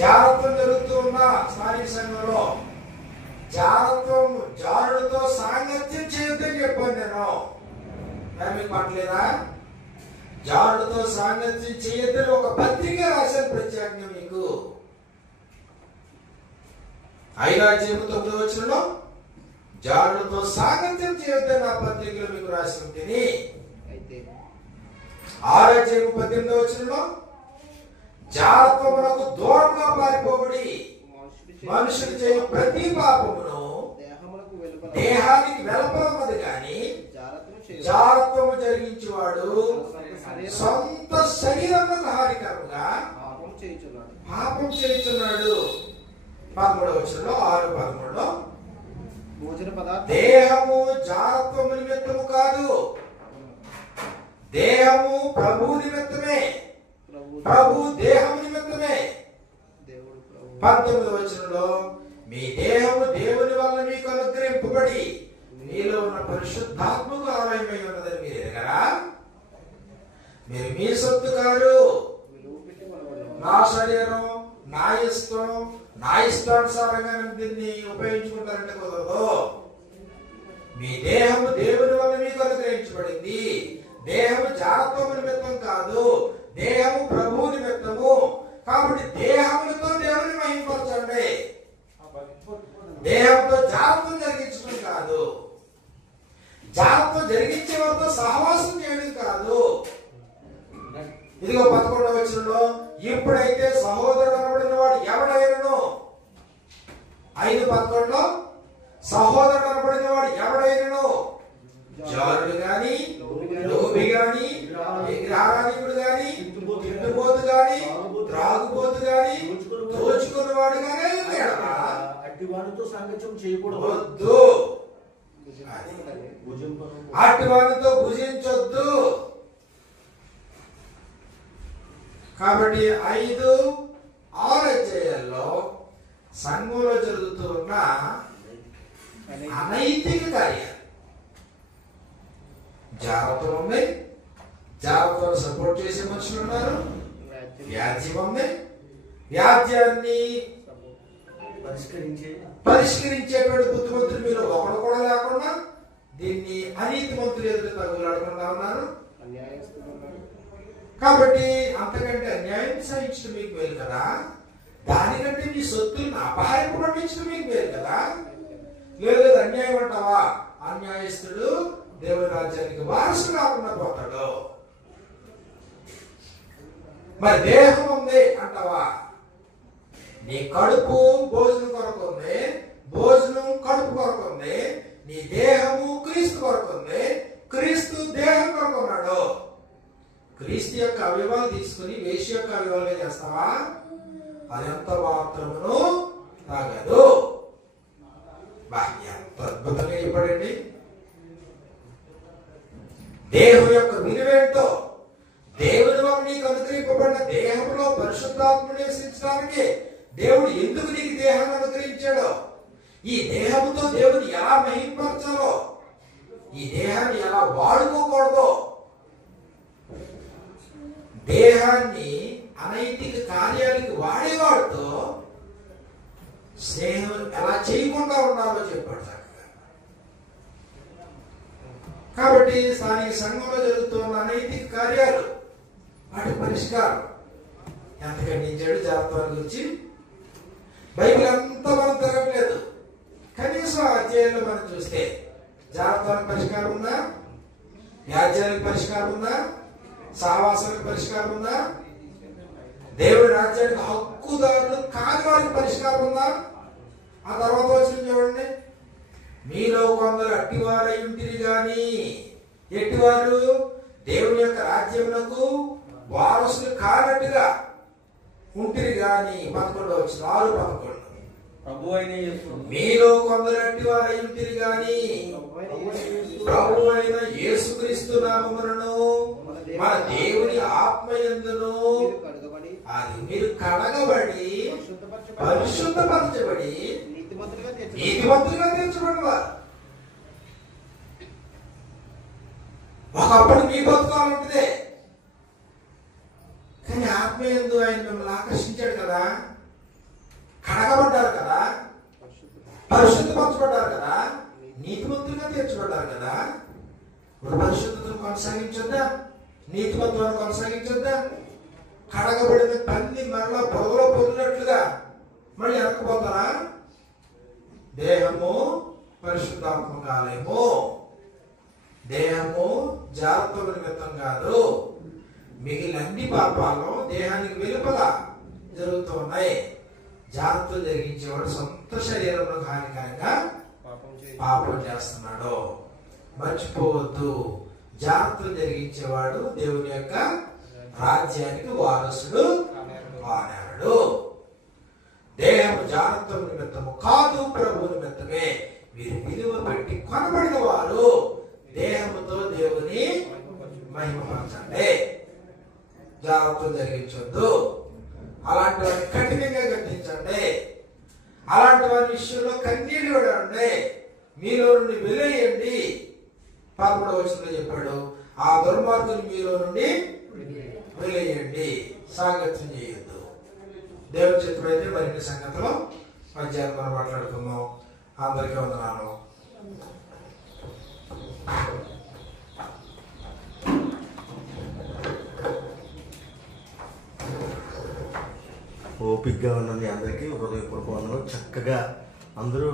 జాగ్రత్తం జరుగుతూ ఉన్న స్థానిక సంఘంలో జాగ్రత్తం జారుడితో సాంగత్యం చేయొద్దని చెప్పాను నేను. మీకు పట్టలేదా? జారుడితో సాంగత్యం చేయొద్దని ఒక పత్రిక రాశాను ప్రత్యేకంగా మీకు. 5:9 జారుడితో సాంగత్యం చేయొద్దని నా పత్రికలో మీకు రాసి ఉంటుంది. 6:18 జాగ్రత్తమునకు దూరంగా పారిపోబడి మనుషులు చేయు ప్రతి పాపమును దేహానికి వెలపలన్నది కానీ జాగ్రత్తము జరిగించేవాడు సొంత శరీరమునకు హానికరంగా పాపం చేయుచున్నాడు. 13 6:13 భోజన పదార్థం దేహము జాగ్రత్తము నిమిత్తము కాదు, దేహము ప్రభు నిమిత్తమే, ప్రభు దేహం నిమిత్తమే. 19 మీ దేహము దేవుని వల్ల మీకు అనుగ్రహింపబడి మీలో ఉన్న పరిశుద్ధాత్మకు ఆలయమై ఉన్నదని మీరు ఎరగరా? మీరు మీ సొత్తు కారు. నా శరీరం, నా ఇష్టం, నా ఇష్టానుసారంగా దీన్ని ఉపయోగించుకుంటారంటే కుదరదు. మీ దేహము దేవుని వల్ల మీకు అనుగ్రహించబడింది. దేహము జాగ్రత్త నిమిత్తం కాదు, దేహము ప్రభు నిమిత్తము. కాబట్టి దేహములతో దేవుని మహిమపరచండి. దేహంతో జాగ్రత్త జరిగించడం కాదు, జాగ్రత్త జరిగించే వారితో సహవాసం చేయడం కాదు. ఇదిగో 11 ఇప్పుడైతే సహోదరుడు అనబడిన వాడు ఎవడైనను, 5:11 సహోదరుడు అనబడిన వాడు ఎవడైనను జారుడు గాని, లోబి గాని, విగ్రహారాధికుడు గాని, తిండిపోతు గాని, త్రాగుబోతు గాని, దోచుకున్నవాడు గాని అట్టివాడితో సాంగత్యం చేయకూడదు. వద్దు, అట్టివాడితో భుజించొద్దు. కాబట్టి 5-6 అధ్యాయాల్లో సంఘంలో జరుగుతూ ఉన్న అనైతిక కార్యాలు, జాగ్రత్తలు ఉన్నాయి, జాగ్రత్తలు సపోర్ట్ చేసే మనుషులు ఉన్నారు, వ్యాజ్యం ఉంది, వ్యాజ్యాన్ని పరిష్కరించేటువంటి బుద్ధిమంతులు మీరు ఒకడు కూడా లేకుండా దీన్ని అనీతి మంత్రులు ఎదురు తగులాడుకుంటా ఉన్నారు. కాబట్టి అంతకంటే అన్యాయం సహించడం మీకు మేలు కదా, దానికంటే మీ సొత్తులను అపహారపు పండించడం మీకు మేలు కదా. లేదు అన్యాయం అంటావా? అన్యాయస్తుడు దేవుని రాజ్యానికి వారసు కాకుండా పోతాడు. మరి దేహం ఉంది అంటావా? నీ కడుపు భోజనం కొరకు ఉంది, భోజనం కడుపు కొరకు ఉంది. నీ దేహము క్రీస్తు కొరకు ఉంది, క్రీస్తు దేహం కొరకు ఉన్నాడు. క్రీస్తు యొక్క అవయవాలు తీసుకుని వేశ్య యొక్క అవయవాలుగా చేస్తావా? అదంత మాత్రమును తాగదు. ఎంత అద్భుతంగా చెప్పాడండి. దేహం యొక్క విలువేంటో, దేవుని వల్ల నీకు అనుగ్రహింపబడిన దేహంలో పరిశుద్ధాత్మ నివసించడానికి దేవుడు ఎందుకు నీకు దేహాన్ని అనుగ్రహించాడో ఈ దేహంతో దేవుని ఎలా మహింపరచాలో, ఈ దేహాన్ని ఎలా వాడుకోకూడదో, దేహాన్ని అనైతిక కార్యాలకి వాడేవాడితో స్నేహం ఎలా చేయకుండా ఉండాలో చెప్పాడు చక్కగా. కాబట్టి స్థానిక సంఘంలో జరుగుతున్న అనైతిక కార్యాలు, వాటి పరిష్కారం ఎంత ఖండించాడు జాగ్రత్తల గురించి. బైబిల్ అంతా మనం తిరగట్లేదు, కనీసం అధ్యాయంలో మనం చూస్తే జాగ్రత్తలకు పరిష్కారం ఉందా, వ్యాజ్యాలకు పరిష్కారం ఉందా, సహవాసాలకు పరిష్కారం ఉందా, దేవుడి రాజ్యానికి హక్కుదారులు కాని వారికి పరిష్కారం ఉందా. ఆ తర్వాత వచ్చిన చూడండి, మీలో కొందరు అట్టివారై ఉంటిరి గాని, ఎట్టివారు దేవుని యొక్క రాజ్యమునకు వారసులు కానట్టుగా ఉంటిరి గాని. 11 వచ్చిన 6:11 మీలో కొందరు అట్టివారై ఉంటిరి గాని ప్రభు అయిన యేసుక్రీస్తు నామములను మన దేవుని ఆత్మయందును అది మీరు కడగబడి పరిశుద్ధపరచబడి నీతిమంతులుగా తీర్చబడినవారు. ఒకప్పుడు మీ బతుకాలంటే, కానీ ఆత్మయందు ఆయన మిమ్మల్ని ఆకర్షించాడు కదా, కడగబడ్డారు కదా, పరిశుద్ధపరచబడ్డారు కదా, నీతిమంతులుగా తీర్చబడ్డారు కదా. ఇప్పుడు పరిశుద్ధతను కొనసాగించొద్దా, నీతిమంతులను కొనసాగించొద్దా? కడగబడిన పంది మరలా పొగలో పొందినట్లుగా మళ్ళీ వెనకపోతారా? దేహము పరిశుద్ధాత్మక ఆలయము, దేహము జాగ్రత్త నిమిత్తం కాదు. మిగిలిన అన్ని పాపాలు దేహానికి వెలుపల జరుగుతూ ఉన్నాయి. జాగ్రత్తలు జరిగించేవాడు సొంత శరీరంలో హానికరంగా పాపం చేస్తున్నాడు. మర్చిపోవద్దు, జాగ్రత్తలు జరిగించేవాడు దేవుని యొక్క రాజ్యానికి వారసుడు కానేరడు. దేహము జాగ్రత్త నిమిత్తము కాదు, ప్రభు నిమిత్తమే. వీరు విలువ పెట్టి కొనబడిన వారు. దేహముతో దేవుని మహిమపరచండి, జాగ్రత్తలు జరిగించొద్దు. అలాంటి వారిని కఠినంగా గద్దించండి. అలాంటి వారి విషయంలో కన్నీళ్ళు విడండి, మీలో నుండి వెలేయండి. 11వ వచనంలో చెప్పాడు, ఆ దుర్మార్గుని మీలో నుండి వెలేయండి, సాంగత్యం చేయొద్దు. దేవుని చిత్తమైతే మరిన్ని సంగతులు మధ్యాహ్నం మనం మాట్లాడుకుందాం. అందరికీ వందనాలు. ఓపికగా ఉన్న మీ అందరికీ హృదయపూర్వక వందనాలు. చక్కగా అందరూ